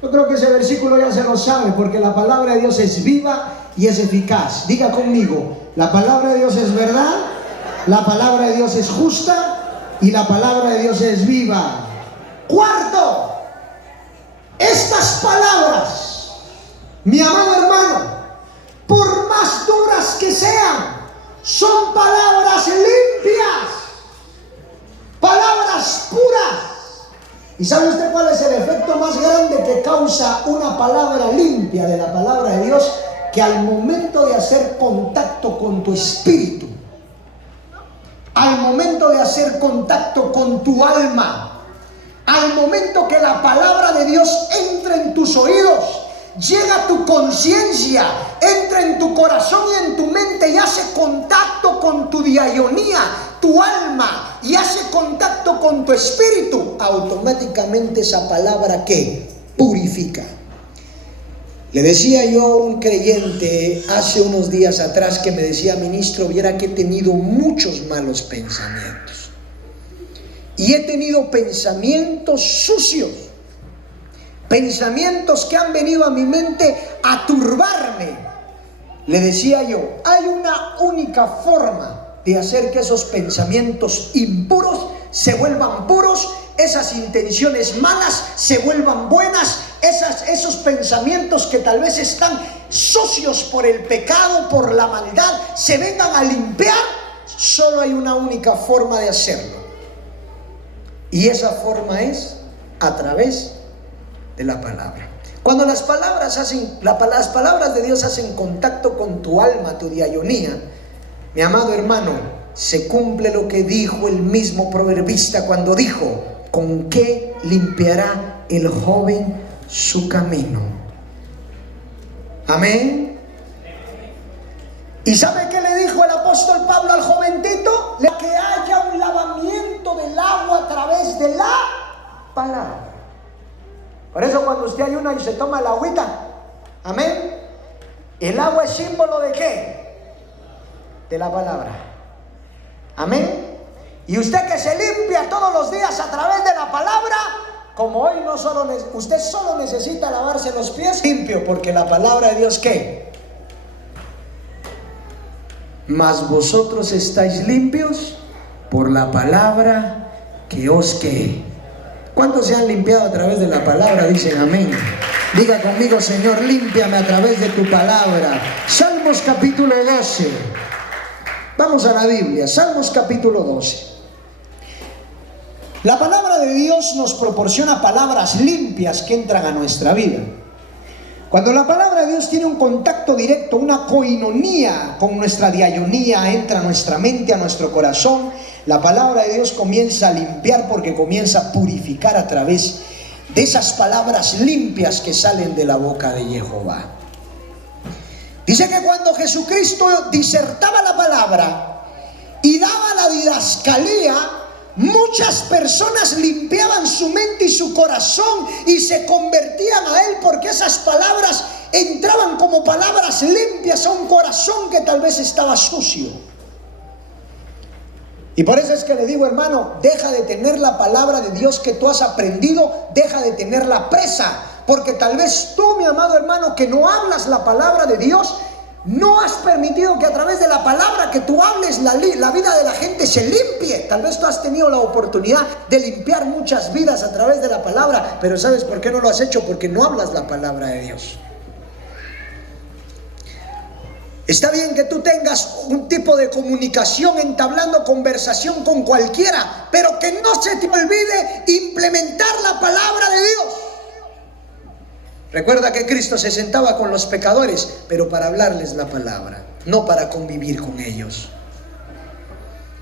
Yo creo que ese versículo ya se lo sabe, porque la palabra de Dios es viva y es eficaz. Diga conmigo, la palabra de Dios es verdad, la palabra de Dios es justa y la palabra de Dios es viva. Cuarto, estas palabras Mi amado hermano, por más duras que sean, son palabras limpias, palabras puras. ¿Y sabe usted cuál es el efecto más grande que causa una palabra limpia de la palabra de Dios? Que al momento de hacer contacto con tu espíritu, al momento de hacer contacto con tu alma, al momento que la palabra de Dios entra en tus oídos, llega a tu conciencia, entra en tu corazón y en tu mente y hace contacto con tu diaionía, tu alma, y hace contacto con tu espíritu, automáticamente esa palabra que purifica. Le decía yo a un creyente hace unos días atrás que me decía: ministro, viera que he tenido muchos malos pensamientos y he tenido pensamientos sucios, pensamientos que han venido a mi mente a turbarme. Le decía yo, hay una única forma de hacer que esos pensamientos impuros se vuelvan puros, esas intenciones malas se vuelvan buenas, esos pensamientos que tal vez están sucios por el pecado, por la maldad, se vengan a limpiar. Solo hay una única forma de hacerlo, y esa forma es a través de la palabra. Cuando las palabras de Dios hacen contacto con tu alma, tu diaionía, mi amado hermano, se cumple lo que dijo el mismo proverbista cuando dijo: ¿con qué limpiará el joven su camino? Amén. ¿Y sabe qué le dijo el apóstol Pablo al jovencito? Que haya un lavamiento del agua a través de la palabra. Por eso cuando usted ayuna y se toma la agüita, amén, el agua es símbolo ¿de qué? De la palabra. Amén. Y usted que se limpia todos los días a través de la palabra, como hoy usted solo necesita lavarse los pies limpio, porque la palabra de Dios ¿qué? Mas vosotros estáis limpios por la palabra que os ¿qué? ¿Cuántos se han limpiado a través de la palabra? Dicen amén. Diga conmigo: Señor, límpiame a través de tu palabra. Salmos capítulo 12. Vamos a la Biblia, Salmos capítulo 12. La palabra de Dios nos proporciona palabras limpias que entran a nuestra vida. Cuando la palabra de Dios tiene un contacto directo, una coinonía con nuestra diaionía, entra a nuestra mente, a nuestro corazón, la palabra de Dios comienza a limpiar, porque comienza a purificar a través de esas palabras limpias que salen de la boca de Jehová. Dice que cuando Jesucristo disertaba la palabra y daba la didascalía, muchas personas limpiaban su mente y su corazón y se convertían a Él, porque esas palabras entraban como palabras limpias a un corazón que tal vez estaba sucio. Y por eso es que le digo, hermano, deja de tener la palabra de Dios que tú has aprendido, deja de tenerla presa, porque tal vez tú, mi amado hermano, que no hablas la palabra de Dios, no has permitido que a través de la palabra que tú hables la vida de la gente se limpie. Tal vez tú has tenido la oportunidad de limpiar muchas vidas a través de la palabra, pero ¿sabes por qué no lo has hecho? Porque no hablas la palabra de Dios. Está bien que tú tengas un tipo de comunicación, entablando conversación con cualquiera, pero que no se te olvide implementar la palabra de Dios. Recuerda que Cristo se sentaba con los pecadores, pero para hablarles la palabra, no para convivir con ellos.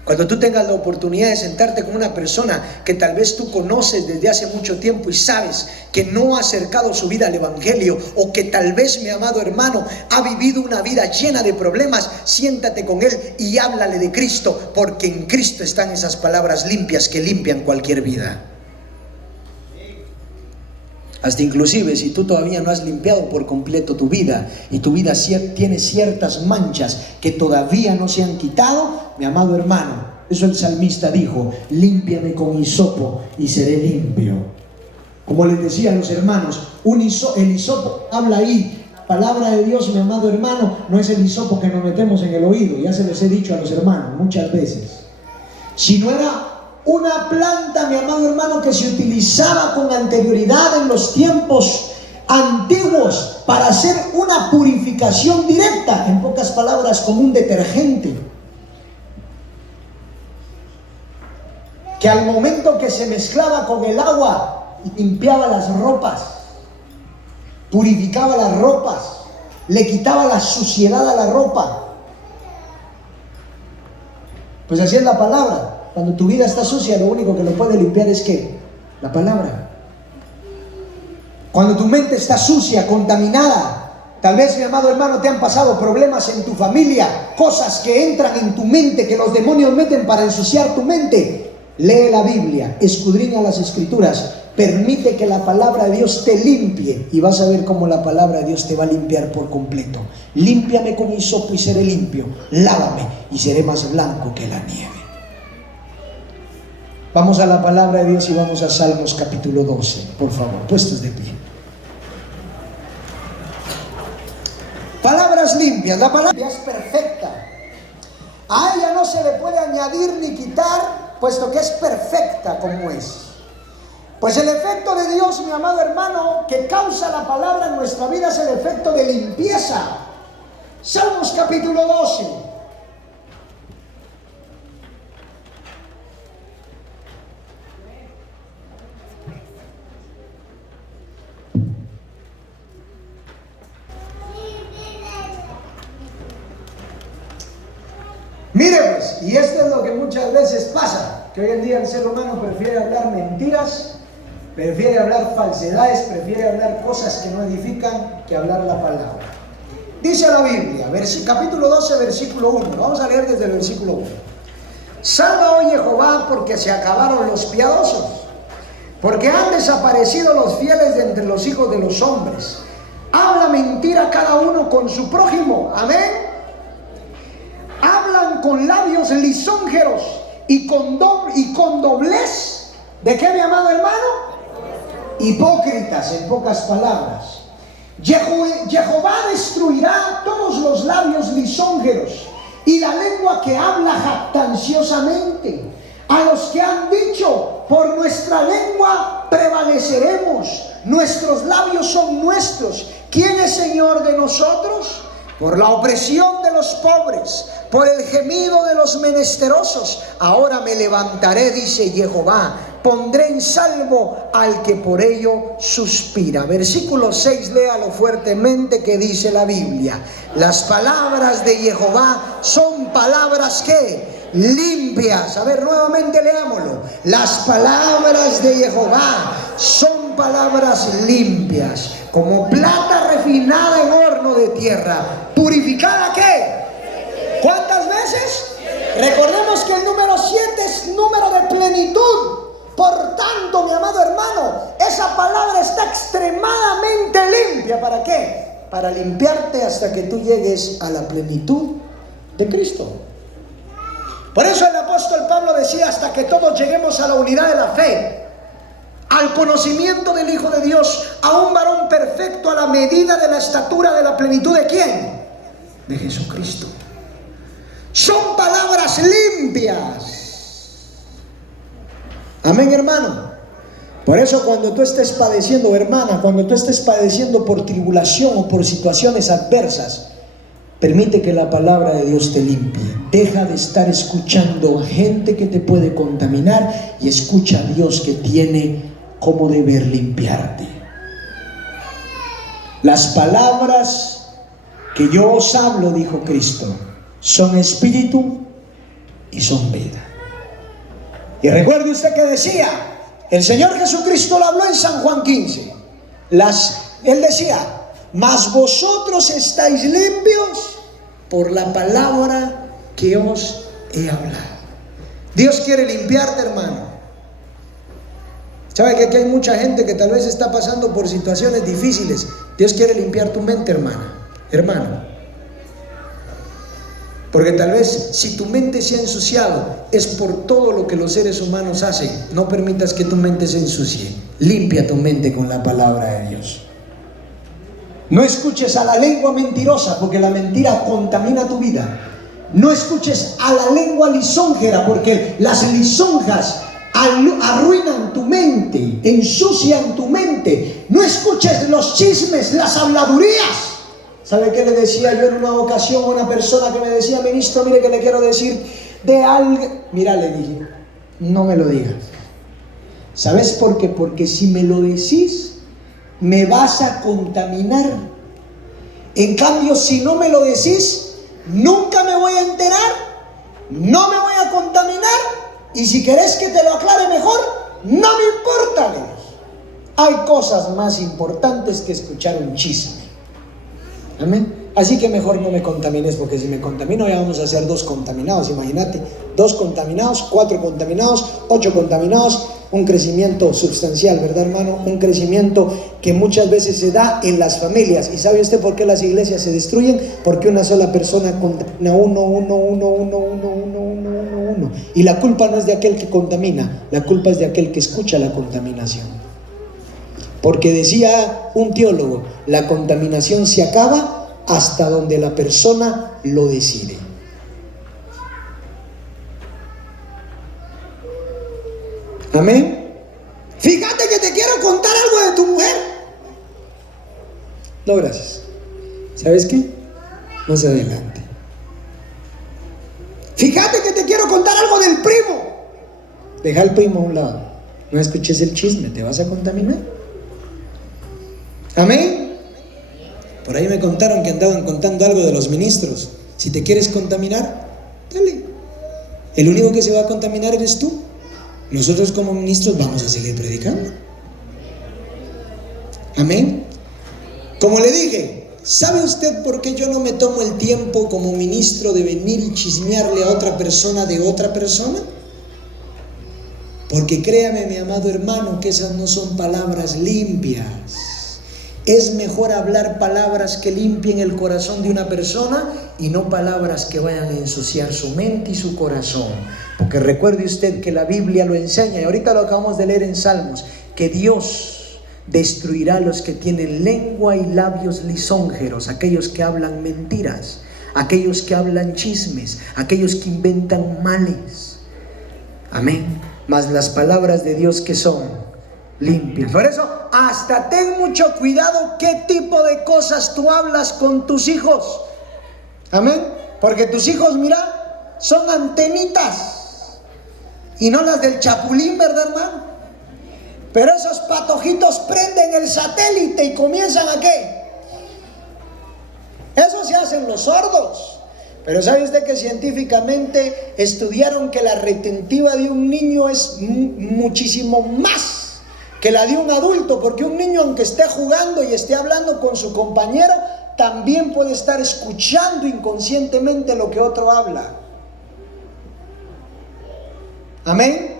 Cuando tú tengas la oportunidad de sentarte con una persona que tal vez tú conoces desde hace mucho tiempo y sabes que no ha acercado su vida al Evangelio, o que tal vez, mi amado hermano, ha vivido una vida llena de problemas, siéntate con él y háblale de Cristo, porque en Cristo están esas palabras limpias que limpian cualquier vida. Hasta inclusive si tú todavía no has limpiado por completo tu vida y tu vida tiene ciertas manchas que todavía no se han quitado, mi amado hermano, eso el salmista dijo: límpiame con hisopo y seré limpio. Como les decía a los hermanos, el hisopo habla ahí. La palabra de Dios, mi amado hermano, no es el hisopo que nos metemos en el oído, ya se les he dicho a los hermanos muchas veces, sino era una planta, mi amado hermano, que se utilizaba con anterioridad en los tiempos antiguos para hacer una purificación directa, en pocas palabras, como un detergente, que al momento que se mezclaba con el agua limpiaba las ropas, purificaba las ropas, le quitaba la suciedad a la ropa. Pues así es la palabra. Cuando tu vida está sucia, lo único que lo puede limpiar es ¿qué? La palabra. Cuando tu mente está sucia, contaminada, tal vez, mi amado hermano, te han pasado problemas en tu familia, cosas que entran en tu mente, que los demonios meten para ensuciar tu mente. Lee la Biblia, escudriña las Escrituras, permite que la palabra de Dios te limpie y vas a ver cómo la palabra de Dios te va a limpiar por completo. Límpiame con hisopo y seré limpio, lávame y seré más blanco que la nieve. Vamos a la palabra de Dios y vamos a Salmos capítulo 12, por favor, puestos de pie. Palabras limpias, la palabra es perfecta. A ella no se le puede añadir ni quitar, puesto que es perfecta como es. Pues el efecto de Dios, mi amado hermano, que causa la palabra en nuestra vida es el efecto de limpieza. Salmos capítulo 12. Mire pues, y esto es lo que muchas veces pasa, que hoy en día el ser humano prefiere hablar mentiras, prefiere hablar falsedades, prefiere hablar cosas que no edifican que hablar la palabra. Dice la Biblia, capítulo 12, versículo 1, vamos a leer desde el versículo 1. Salva, oh Jehová, porque se acabaron los piadosos, porque han desaparecido los fieles de entre los hijos de los hombres. Habla mentira cada uno con su prójimo, amén. Hablan con labios lisonjeros y con doblez. ¿De qué, mi amado hermano? Hipócritas, en pocas palabras. Jehová destruirá todos los labios lisonjeros y la lengua que habla jactanciosamente. A los que han dicho, por nuestra lengua prevaleceremos, nuestros labios son nuestros. ¿Quién es Señor de nosotros? Por la opresión de los pobres, por el gemido de los menesterosos. Ahora me levantaré, dice Jehová, pondré en salvo al que por ello suspira. Versículo 6, léalo fuertemente, que dice la Biblia. Las palabras de Jehová son palabras que limpias. A ver, nuevamente leámoslo. Las palabras de Jehová son palabras limpias, como plata refinada en horno de tierra. ¿Purificada qué? ¿Cuántas veces? Recordemos que el número 7 es número de plenitud. Por tanto, mi amado hermano, esa palabra está extremadamente limpia. ¿Para qué? Para limpiarte hasta que tú llegues a la plenitud de Cristo. Por eso el apóstol Pablo decía, hasta que todos lleguemos a la unidad de la fe, al conocimiento del Hijo de Dios, a un varón perfecto, a la medida de la estatura de la plenitud de ¿quién? De Jesucristo. Son palabras limpias. Amén, hermano. Por eso cuando tú estés padeciendo, hermana, cuando tú estés padeciendo por tribulación o por situaciones adversas, permite que la palabra de Dios te limpie. Deja de estar escuchando gente que te puede contaminar y escucha a Dios que tiene cómo deber limpiarte. Las palabras que yo os hablo, dijo Cristo, son espíritu y son vida. Y recuerde usted que decía, el Señor Jesucristo lo habló en San Juan 15. Él decía, mas vosotros estáis limpios por la palabra que os he hablado. Dios quiere limpiarte, hermano. ¿Sabe que aquí hay mucha gente que tal vez está pasando por situaciones difíciles? Dios quiere limpiar tu mente, hermano. Porque tal vez si tu mente se ha ensuciado es por todo lo que los seres humanos hacen. No permitas que tu mente se ensucie. Limpia tu mente con la palabra de Dios. No escuches a la lengua mentirosa, porque la mentira contamina tu vida. No escuches a la lengua lisonjera, porque las lisonjas arruinan tu mente, ensucian tu mente. No escuches los chismes, las habladurías. ¿Sabe qué le decía yo en una ocasión a una persona que me decía: ministro, mire que le quiero decir de algo? Mira, le dije, no me lo digas. ¿Sabes por qué? Porque si me lo decís, me vas a contaminar. En cambio, si no me lo decís, nunca me voy a enterar, no me voy a contaminar, y si querés que te lo aclare mejor, no me importa. Le dije, hay cosas más importantes que escuchar un chisme. Amén. Así que mejor no me contamines, porque si me contamino ya vamos a ser 2 contaminados. Imagínate, 2 contaminados, 4 contaminados, 8 contaminados. Un crecimiento sustancial, ¿verdad, hermano? Un crecimiento que muchas veces se da en las familias. ¿Y sabe usted por qué las iglesias se destruyen? Porque una sola persona contamina uno. Y la culpa no es de aquel que contamina, la culpa es de aquel que escucha la contaminación. Porque decía un teólogo, la contaminación se acaba hasta donde la persona lo decide. Amén. Fíjate que te quiero contar algo de tu mujer. No, gracias. ¿Sabes qué? Más adelante. Fíjate que te quiero contar algo del primo. Deja al primo a un lado. No escuches el chisme, te vas a contaminar. Amén. Por ahí me contaron que andaban contando algo de los ministros. Si te quieres contaminar, dale. El único que se va a contaminar eres tú. Nosotros como ministros vamos a seguir predicando. Amén. Como le dije, ¿sabe usted por qué yo no me tomo el tiempo como ministro de venir y chismearle a otra persona de otra persona? Porque créame, mi amado hermano, que esas no son palabras limpias. Es mejor hablar palabras que limpien el corazón de una persona y no palabras que vayan a ensuciar su mente y su corazón. Porque recuerde usted que la Biblia lo enseña, y ahorita lo acabamos de leer en Salmos, que Dios destruirá a los que tienen lengua y labios lisonjeros, aquellos que hablan mentiras, aquellos que hablan chismes, aquellos que inventan males. Amén. Mas las palabras de Dios que son limpias. Por eso, hasta ten mucho cuidado qué tipo de cosas tú hablas con tus hijos. Amén. Porque tus hijos, mira, son antenitas. Y no las del chapulín, ¿verdad, hermano? Pero esos patojitos prenden el satélite y comienzan ¿a qué? Eso se hacen los sordos. Pero ¿sabe usted que científicamente estudiaron que la retentiva de un niño es muchísimo más que la de un adulto? Porque un niño, aunque esté jugando y esté hablando con su compañero, también puede estar escuchando inconscientemente lo que otro habla. Amén.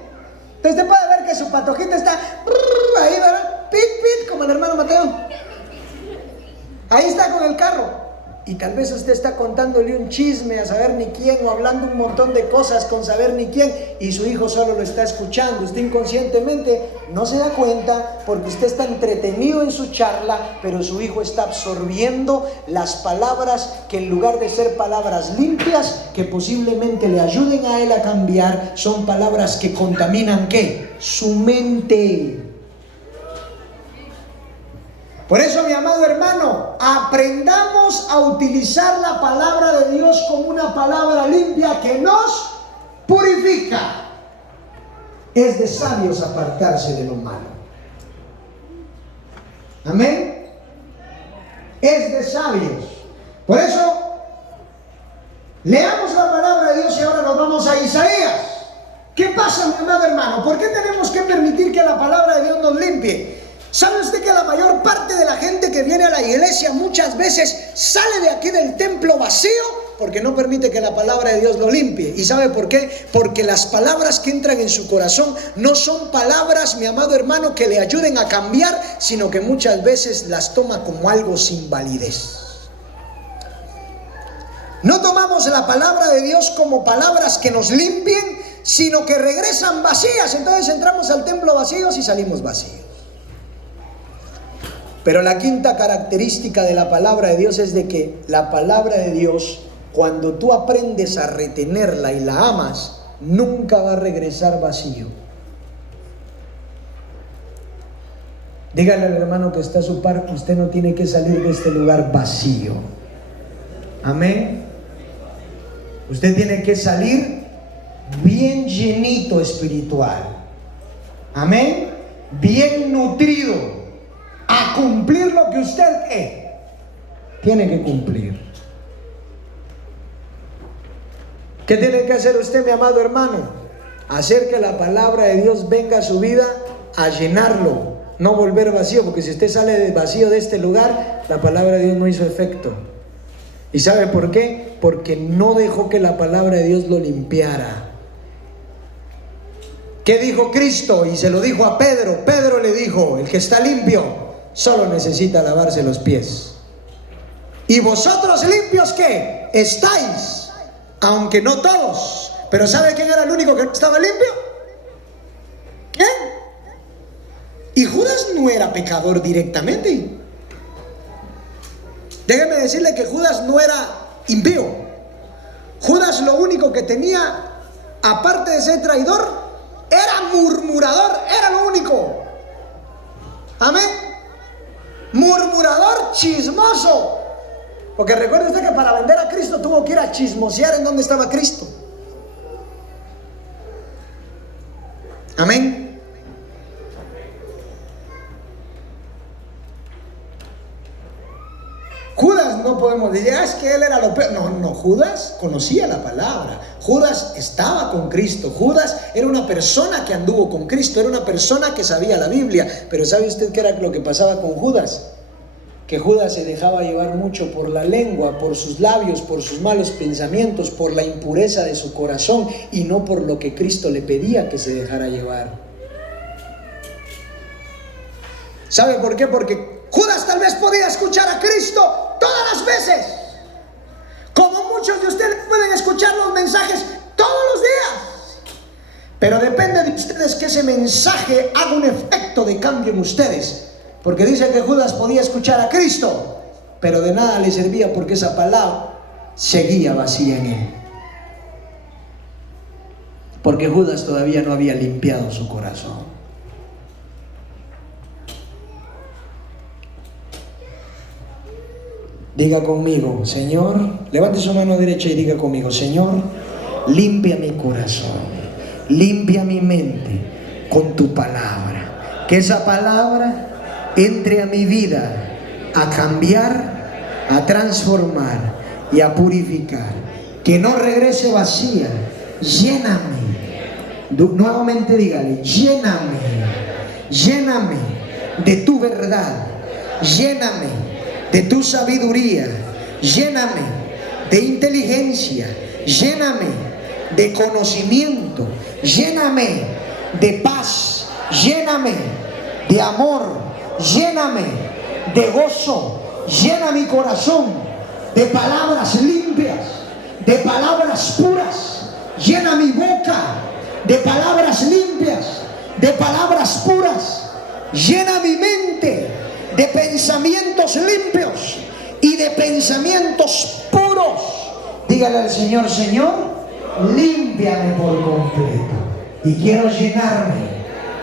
Entonces usted puede ver que su patojito está ahí, ¿verdad? Pit, pit, como el hermano Mateo. Ahí está con el carro. Y tal vez usted está contándole un chisme a saber ni quién, o hablando un montón de cosas con saber ni quién, y su hijo solo lo está escuchando. Usted inconscientemente no se da cuenta porque usted está entretenido en su charla, pero su hijo está absorbiendo las palabras que, en lugar de ser palabras limpias que posiblemente le ayuden a él a cambiar, son palabras que contaminan ¿qué? Su mente. Por eso, mi amado hermano, aprendamos a utilizar la palabra de Dios como una palabra limpia que nos purifica. Es de sabios apartarse de lo malo. Amén. Es de sabios. Por eso, leamos la palabra de Dios y ahora nos vamos a Isaías. ¿Qué pasa, mi amado hermano? ¿Por qué tenemos que permitir que la palabra de Dios nos limpie? ¿Sabe usted que la mayor parte de la gente que viene a la iglesia muchas veces sale de aquí del templo vacío? Porque no permite que la palabra de Dios lo limpie. ¿Y sabe por qué? Porque las palabras que entran en su corazón no son palabras, mi amado hermano, que le ayuden a cambiar, sino que muchas veces las toma como algo sin validez. No tomamos la palabra de Dios como palabras que nos limpien, sino que regresan vacías. Entonces entramos al templo vacíos y salimos vacíos. Pero la quinta característica de la palabra de Dios es de que la palabra de Dios, cuando tú aprendes a retenerla y la amas, nunca va a regresar vacío. Dígale al hermano que está a su par, usted no tiene que salir de este lugar vacío. Amén. Usted tiene que salir bien llenito espiritual. Amén. Bien nutrido. A cumplir lo que usted tiene que cumplir. ¿Qué tiene que hacer usted, mi amado hermano? Hacer que la palabra de Dios venga a su vida a llenarlo, no volver vacío, porque si usted sale vacío de este lugar, la palabra de Dios no hizo efecto. ¿Y sabe por qué? Porque no dejó que la palabra de Dios lo limpiara. ¿Qué dijo Cristo? Y se lo dijo a Pedro. Pedro le dijo: el que está limpio solo necesita lavarse los pies. ¿Y vosotros limpios qué? Estáis, aunque no todos. Pero ¿sabe quién era el único que no estaba limpio? ¿Quién? Y Judas no era pecador directamente. Déjeme decirle que Judas no era impío. Judas lo único que tenía, aparte de ser traidor, era murmurador, era lo único. Amén. Murmurador, chismoso. Porque recuerde usted que para vender a Cristo tuvo que ir a chismosear en donde estaba Cristo. Amén. Judas no podemos decir, es que él era lo peor. No, Judas conocía la palabra. Judas estaba con Cristo. Judas era una persona que anduvo con Cristo. Era una persona que sabía la Biblia. Pero ¿sabe usted qué era lo que pasaba con Judas? Que Judas se dejaba llevar mucho por la lengua, por sus labios, por sus malos pensamientos, por la impureza de su corazón, y no por lo que Cristo le pedía que se dejara llevar. ¿Sabe por qué? Porque Judas tal vez podía escuchar a Cristo todas las veces, como muchos de ustedes pueden escuchar los mensajes todos los días, pero depende de ustedes que ese mensaje haga un efecto de cambio en ustedes. Porque dice que Judas podía escuchar a Cristo, pero de nada le servía porque esa palabra seguía vacía en él. Porque Judas todavía no había limpiado su corazón. Diga conmigo, Señor, levante su mano derecha y diga conmigo: Señor, limpia mi corazón, limpia mi mente con tu palabra. Que esa palabra entre a mi vida a cambiar, a transformar y a purificar. Que no regrese vacía. Lléname. Nuevamente dígale: lléname. Lléname de tu verdad. Lléname de tu sabiduría. Lléname de inteligencia. Lléname de conocimiento. Lléname de paz. Lléname de amor. Lléname de gozo. Llena mi corazón de palabras limpias, de palabras puras. Llena mi boca de palabras limpias, de palabras puras. Llena mi mente de pensamientos limpios y de pensamientos puros. Dígale al Señor: Señor, límpiame por completo. Y quiero llenarme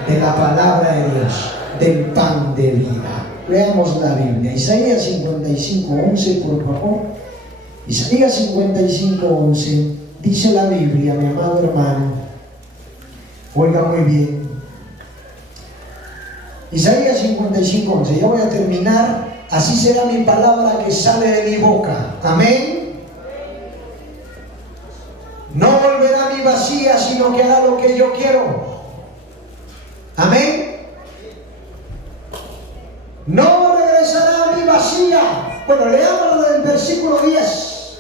de la palabra de Dios, del pan de vida. Leamos la Biblia. Isaías 55:11, por favor. Isaías 55:11. Dice la Biblia, mi amado hermano. Oiga muy bien. Isaías 55:11. Ya voy a terminar. Así será mi palabra que sale de mi boca. Amén. No volverá a mí vacía, sino que hará lo que yo quiero. Amén. No regresará a mí vacía. Bueno, leámoslo del versículo 10.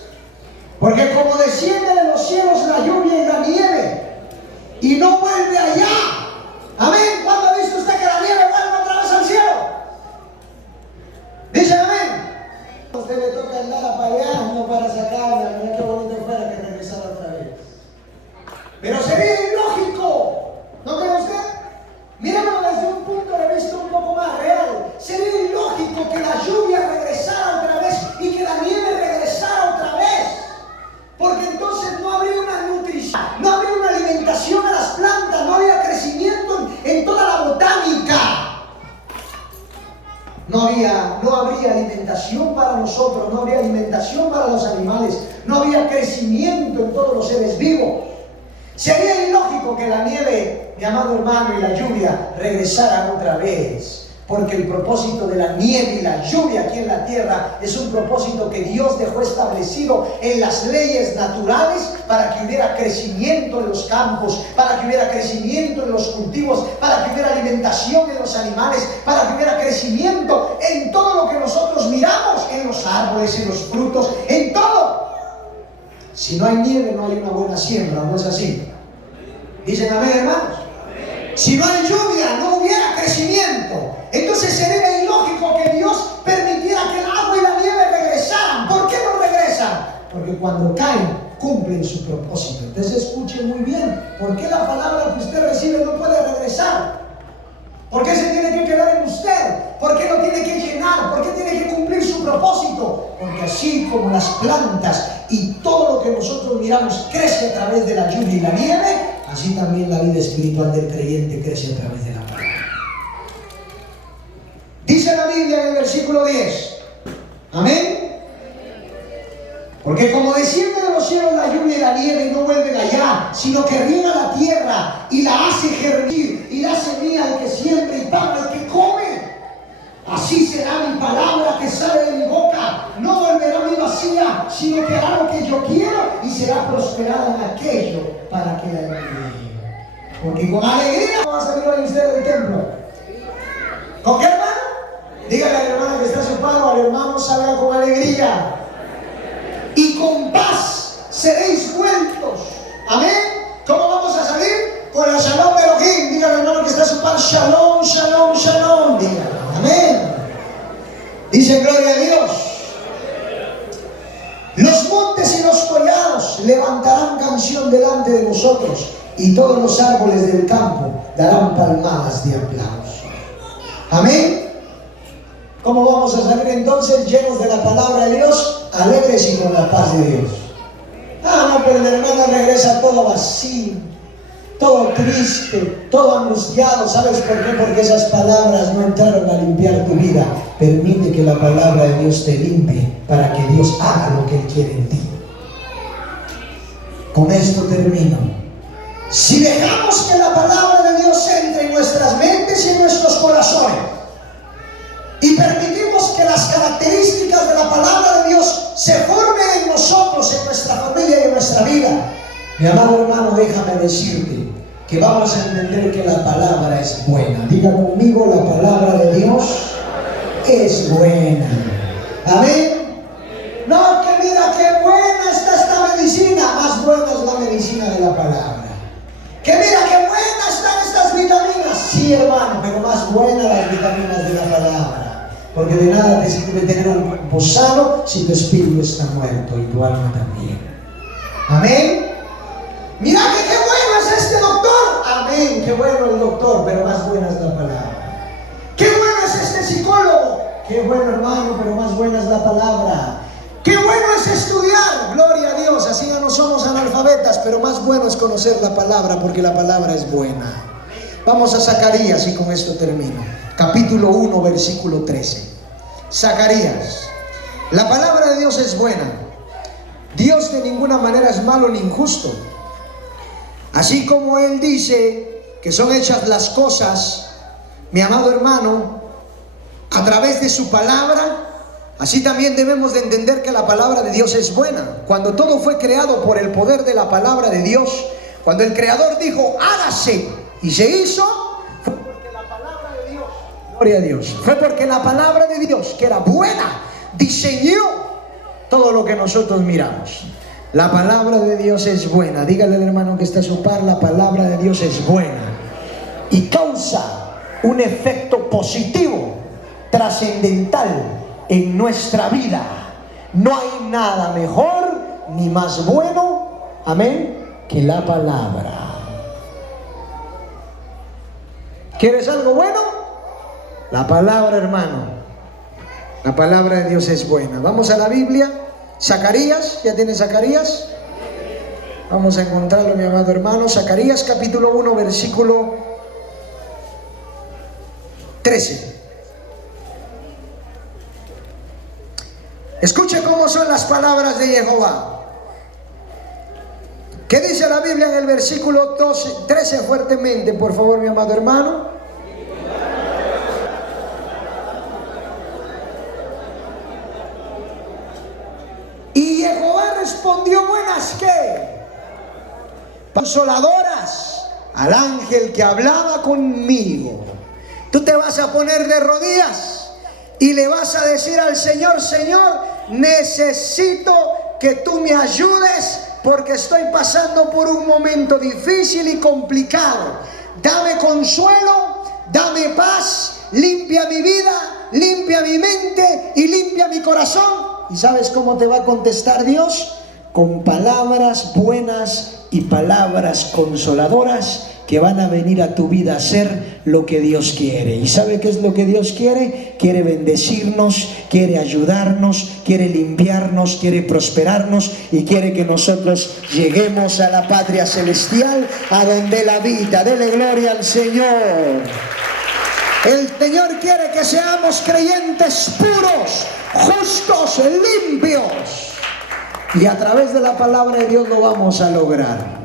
Porque como desciende de los cielos la lluvia y la nieve, y no vuelve allá. Amén. ¿Cuándo ha visto usted que la nieve vuelve otra vez al cielo? Dice amén. A usted le toca andar para allá, no para sacarla. Mira qué bonito fuera que regresara otra vez. Pero sería ilógico, ¿no cree usted? Mirémoslo desde un punto de vista un poco más real. Sería ilógico que la lluvia regresara otra vez y que la nieve regresara otra vez, porque entonces no habría una nutrición, no habría una alimentación a las plantas, no habría crecimiento en toda la botánica. no habría alimentación para nosotros, no habría alimentación para los animales, no habría crecimiento en todos los seres vivos. Sería ilógico que la nieve, mi amado hermano, y la lluvia regresaran otra vez. Porque el propósito de la nieve y la lluvia aquí en la tierra es un propósito que Dios dejó establecido en las leyes naturales para que hubiera crecimiento en los campos, para que hubiera crecimiento en los cultivos, para que hubiera alimentación en los animales, para que hubiera crecimiento en todo lo que nosotros miramos, en los árboles, en los frutos, en todo. Si no hay nieve, no hay una buena siembra, ¿no es así? ¿Dicen amén, hermanos? Si no hay lluvia, no hubiera crecimiento. Entonces sería ilógico que Dios permitiera que el agua y la nieve regresaran. ¿Por qué no regresan? Porque cuando caen, cumplen su propósito. Entonces escuchen muy bien. ¿Por qué la palabra que usted recibe no puede regresar? ¿Por qué se tiene que quedar en usted? ¿Por qué no tiene que llenar? ¿Por qué tiene que cumplir su propósito? Porque así como las plantas y todo lo que nosotros miramos crece a través de la lluvia y la nieve, así también la vida espiritual del creyente crece a través de la palabra. Dice la Biblia en el versículo 10. Amén. Porque como desciende de los cielos la lluvia y la nieve y no vuelven allá, sino que riega la tierra y la hace germir y da semilla al que siembra y pan al que come, así será mi palabra que sale de mi boca. No volverá a mí vacía, sino que hará lo que yo quiero y será prosperada en aquello para que la envíe. Porque con alegría van a salir hoy ustedes del templo. ¿Con qué, hermano? Dígale a la hermana que está a su paro, al hermano, salga con alegría. Y con paz seréis vueltos. Amén. ¿Cómo vamos a salir? Con la shalom de Elohim. Dígale al hermano que está a su paro, shalom, shalom, shalom. Dígale. Amén. Dice gloria a Dios. Los montes y los collados levantarán canción delante de vosotros, y todos los árboles del campo darán palmadas de aplauso. Amén. ¿Cómo vamos a salir entonces? Llenos de la palabra de Dios, alegres y con la paz de Dios. No, pero el hermano regresa todo vacío, todo triste, todo angustiado. ¿Sabes por qué? Porque esas palabras no entraron a limpiar tu vida. Permite que la palabra de Dios te limpie para que Dios haga lo que Él quiere en ti. Con esto termino. Si dejamos que la palabra de Dios entre en nuestras mentes y en nuestros corazones, y permitimos que las características de la palabra de Dios se formen en nosotros, en nuestra familia y en nuestra vida, mi amado hermano, déjame decirte que vamos a entender que la palabra es buena. Diga conmigo, la palabra de Dios es buena. Amén. No, que mira qué buena está esta medicina. Más buena es la medicina de la palabra. Que mira qué buenas están estas vitaminas. Sí, hermano, pero más buenas las vitaminas de la palabra. Porque de nada te sirve tener un cuerpo sano si tu espíritu está muerto y tu alma también. Amén. Mira que qué bueno es este doctor. Amén, qué bueno el doctor, pero más buena es la palabra. Qué bueno es este psicólogo. Qué bueno, hermano, pero más buena es la palabra. Qué bueno es estudiar, gloria a Dios. Así ya no somos analfabetas, pero más bueno es conocer la palabra, porque la palabra es buena. Vamos a Zacarías y con esto termino. Capítulo 1, versículo 13. Zacarías. La palabra de Dios es buena. Dios de ninguna manera es malo ni injusto. Así como Él dice que son hechas las cosas, mi amado hermano, a través de su palabra, así también debemos de entender que la palabra de Dios es buena. Cuando todo fue creado por el poder de la palabra de Dios, cuando el Creador dijo, hágase, y se hizo, fue porque la palabra de Dios, gloria a Dios, fue porque la palabra de Dios, que era buena, diseñó todo lo que nosotros miramos. La palabra de Dios es buena. Dígale al hermano que está a su par, la palabra de Dios es buena y causa un efecto positivo, trascendental en nuestra vida. No hay nada mejor ni más bueno, amén, que la palabra. ¿Quieres algo bueno? La palabra, hermano. La palabra de Dios es buena. Vamos a la Biblia. Zacarías, ¿ya tienes Zacarías? Vamos a encontrarlo, mi amado hermano. Zacarías capítulo 1, versículo 13. Escuche cómo son las palabras de Jehová. ¿Qué dice la Biblia en el versículo 13 fuertemente, por favor, mi amado hermano? Y Jehová respondió: buenas, ¿qué? Consoladoras al ángel que hablaba conmigo. Tú te vas a poner de rodillas y le vas a decir al Señor: Señor, necesito que tú me ayudes porque estoy pasando por un momento difícil y complicado. Dame consuelo, dame paz, limpia mi vida, limpia mi mente y limpia mi corazón. ¿Y sabes cómo te va a contestar Dios? Con palabras buenas y palabras consoladoras que van a venir a tu vida a hacer lo que Dios quiere. ¿Y sabe qué es lo que Dios quiere? Quiere bendecirnos, quiere ayudarnos, quiere limpiarnos, quiere prosperarnos y quiere que nosotros lleguemos a la patria celestial, a donde Él habita. Dele gloria al Señor. El Señor quiere que seamos creyentes puros, justos, limpios. Y a través de la palabra de Dios lo vamos a lograr.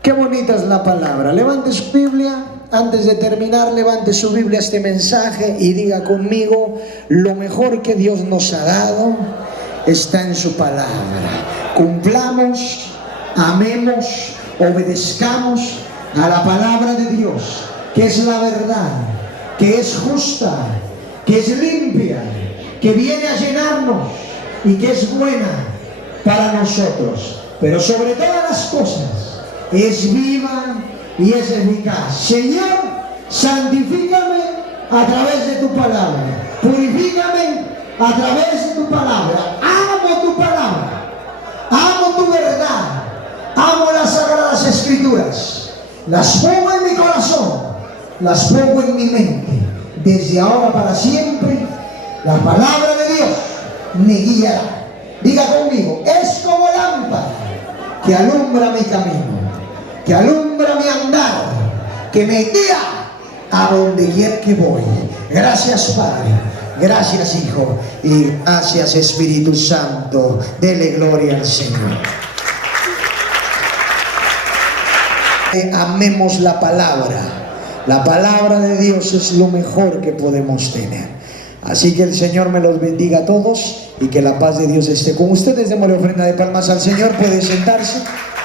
Qué bonita es la palabra. Levante su Biblia. Antes de terminar, levante su Biblia a este mensaje y diga conmigo: lo mejor que Dios nos ha dado está en su palabra. Cumplamos, amemos, obedezcamos a la palabra de Dios, que es la verdad, que es justa, que es limpia, que viene a llenarnos y que es buena para nosotros. Pero sobre todas las cosas, es viva y es eficaz. Señor, santifícame a través de tu palabra. Purifícame a través de tu palabra. Amo tu palabra. Amo tu verdad. Amo las sagradas escrituras. Las pongo en mi corazón. Las pongo en mi mente. Desde ahora para siempre, la palabra de Dios me guiará. Diga conmigo: es como lámpara que alumbra mi camino, que alumbra mi andar, que me guía a donde quiera que voy. Gracias, Padre. Gracias, Hijo. Y gracias, Espíritu Santo. Dele gloria al Señor. Amemos la palabra. La palabra de Dios es lo mejor que podemos tener. Así que el Señor me los bendiga a todos y que la paz de Dios esté con ustedes. Démosle ofrenda de palmas al Señor. Puede sentarse.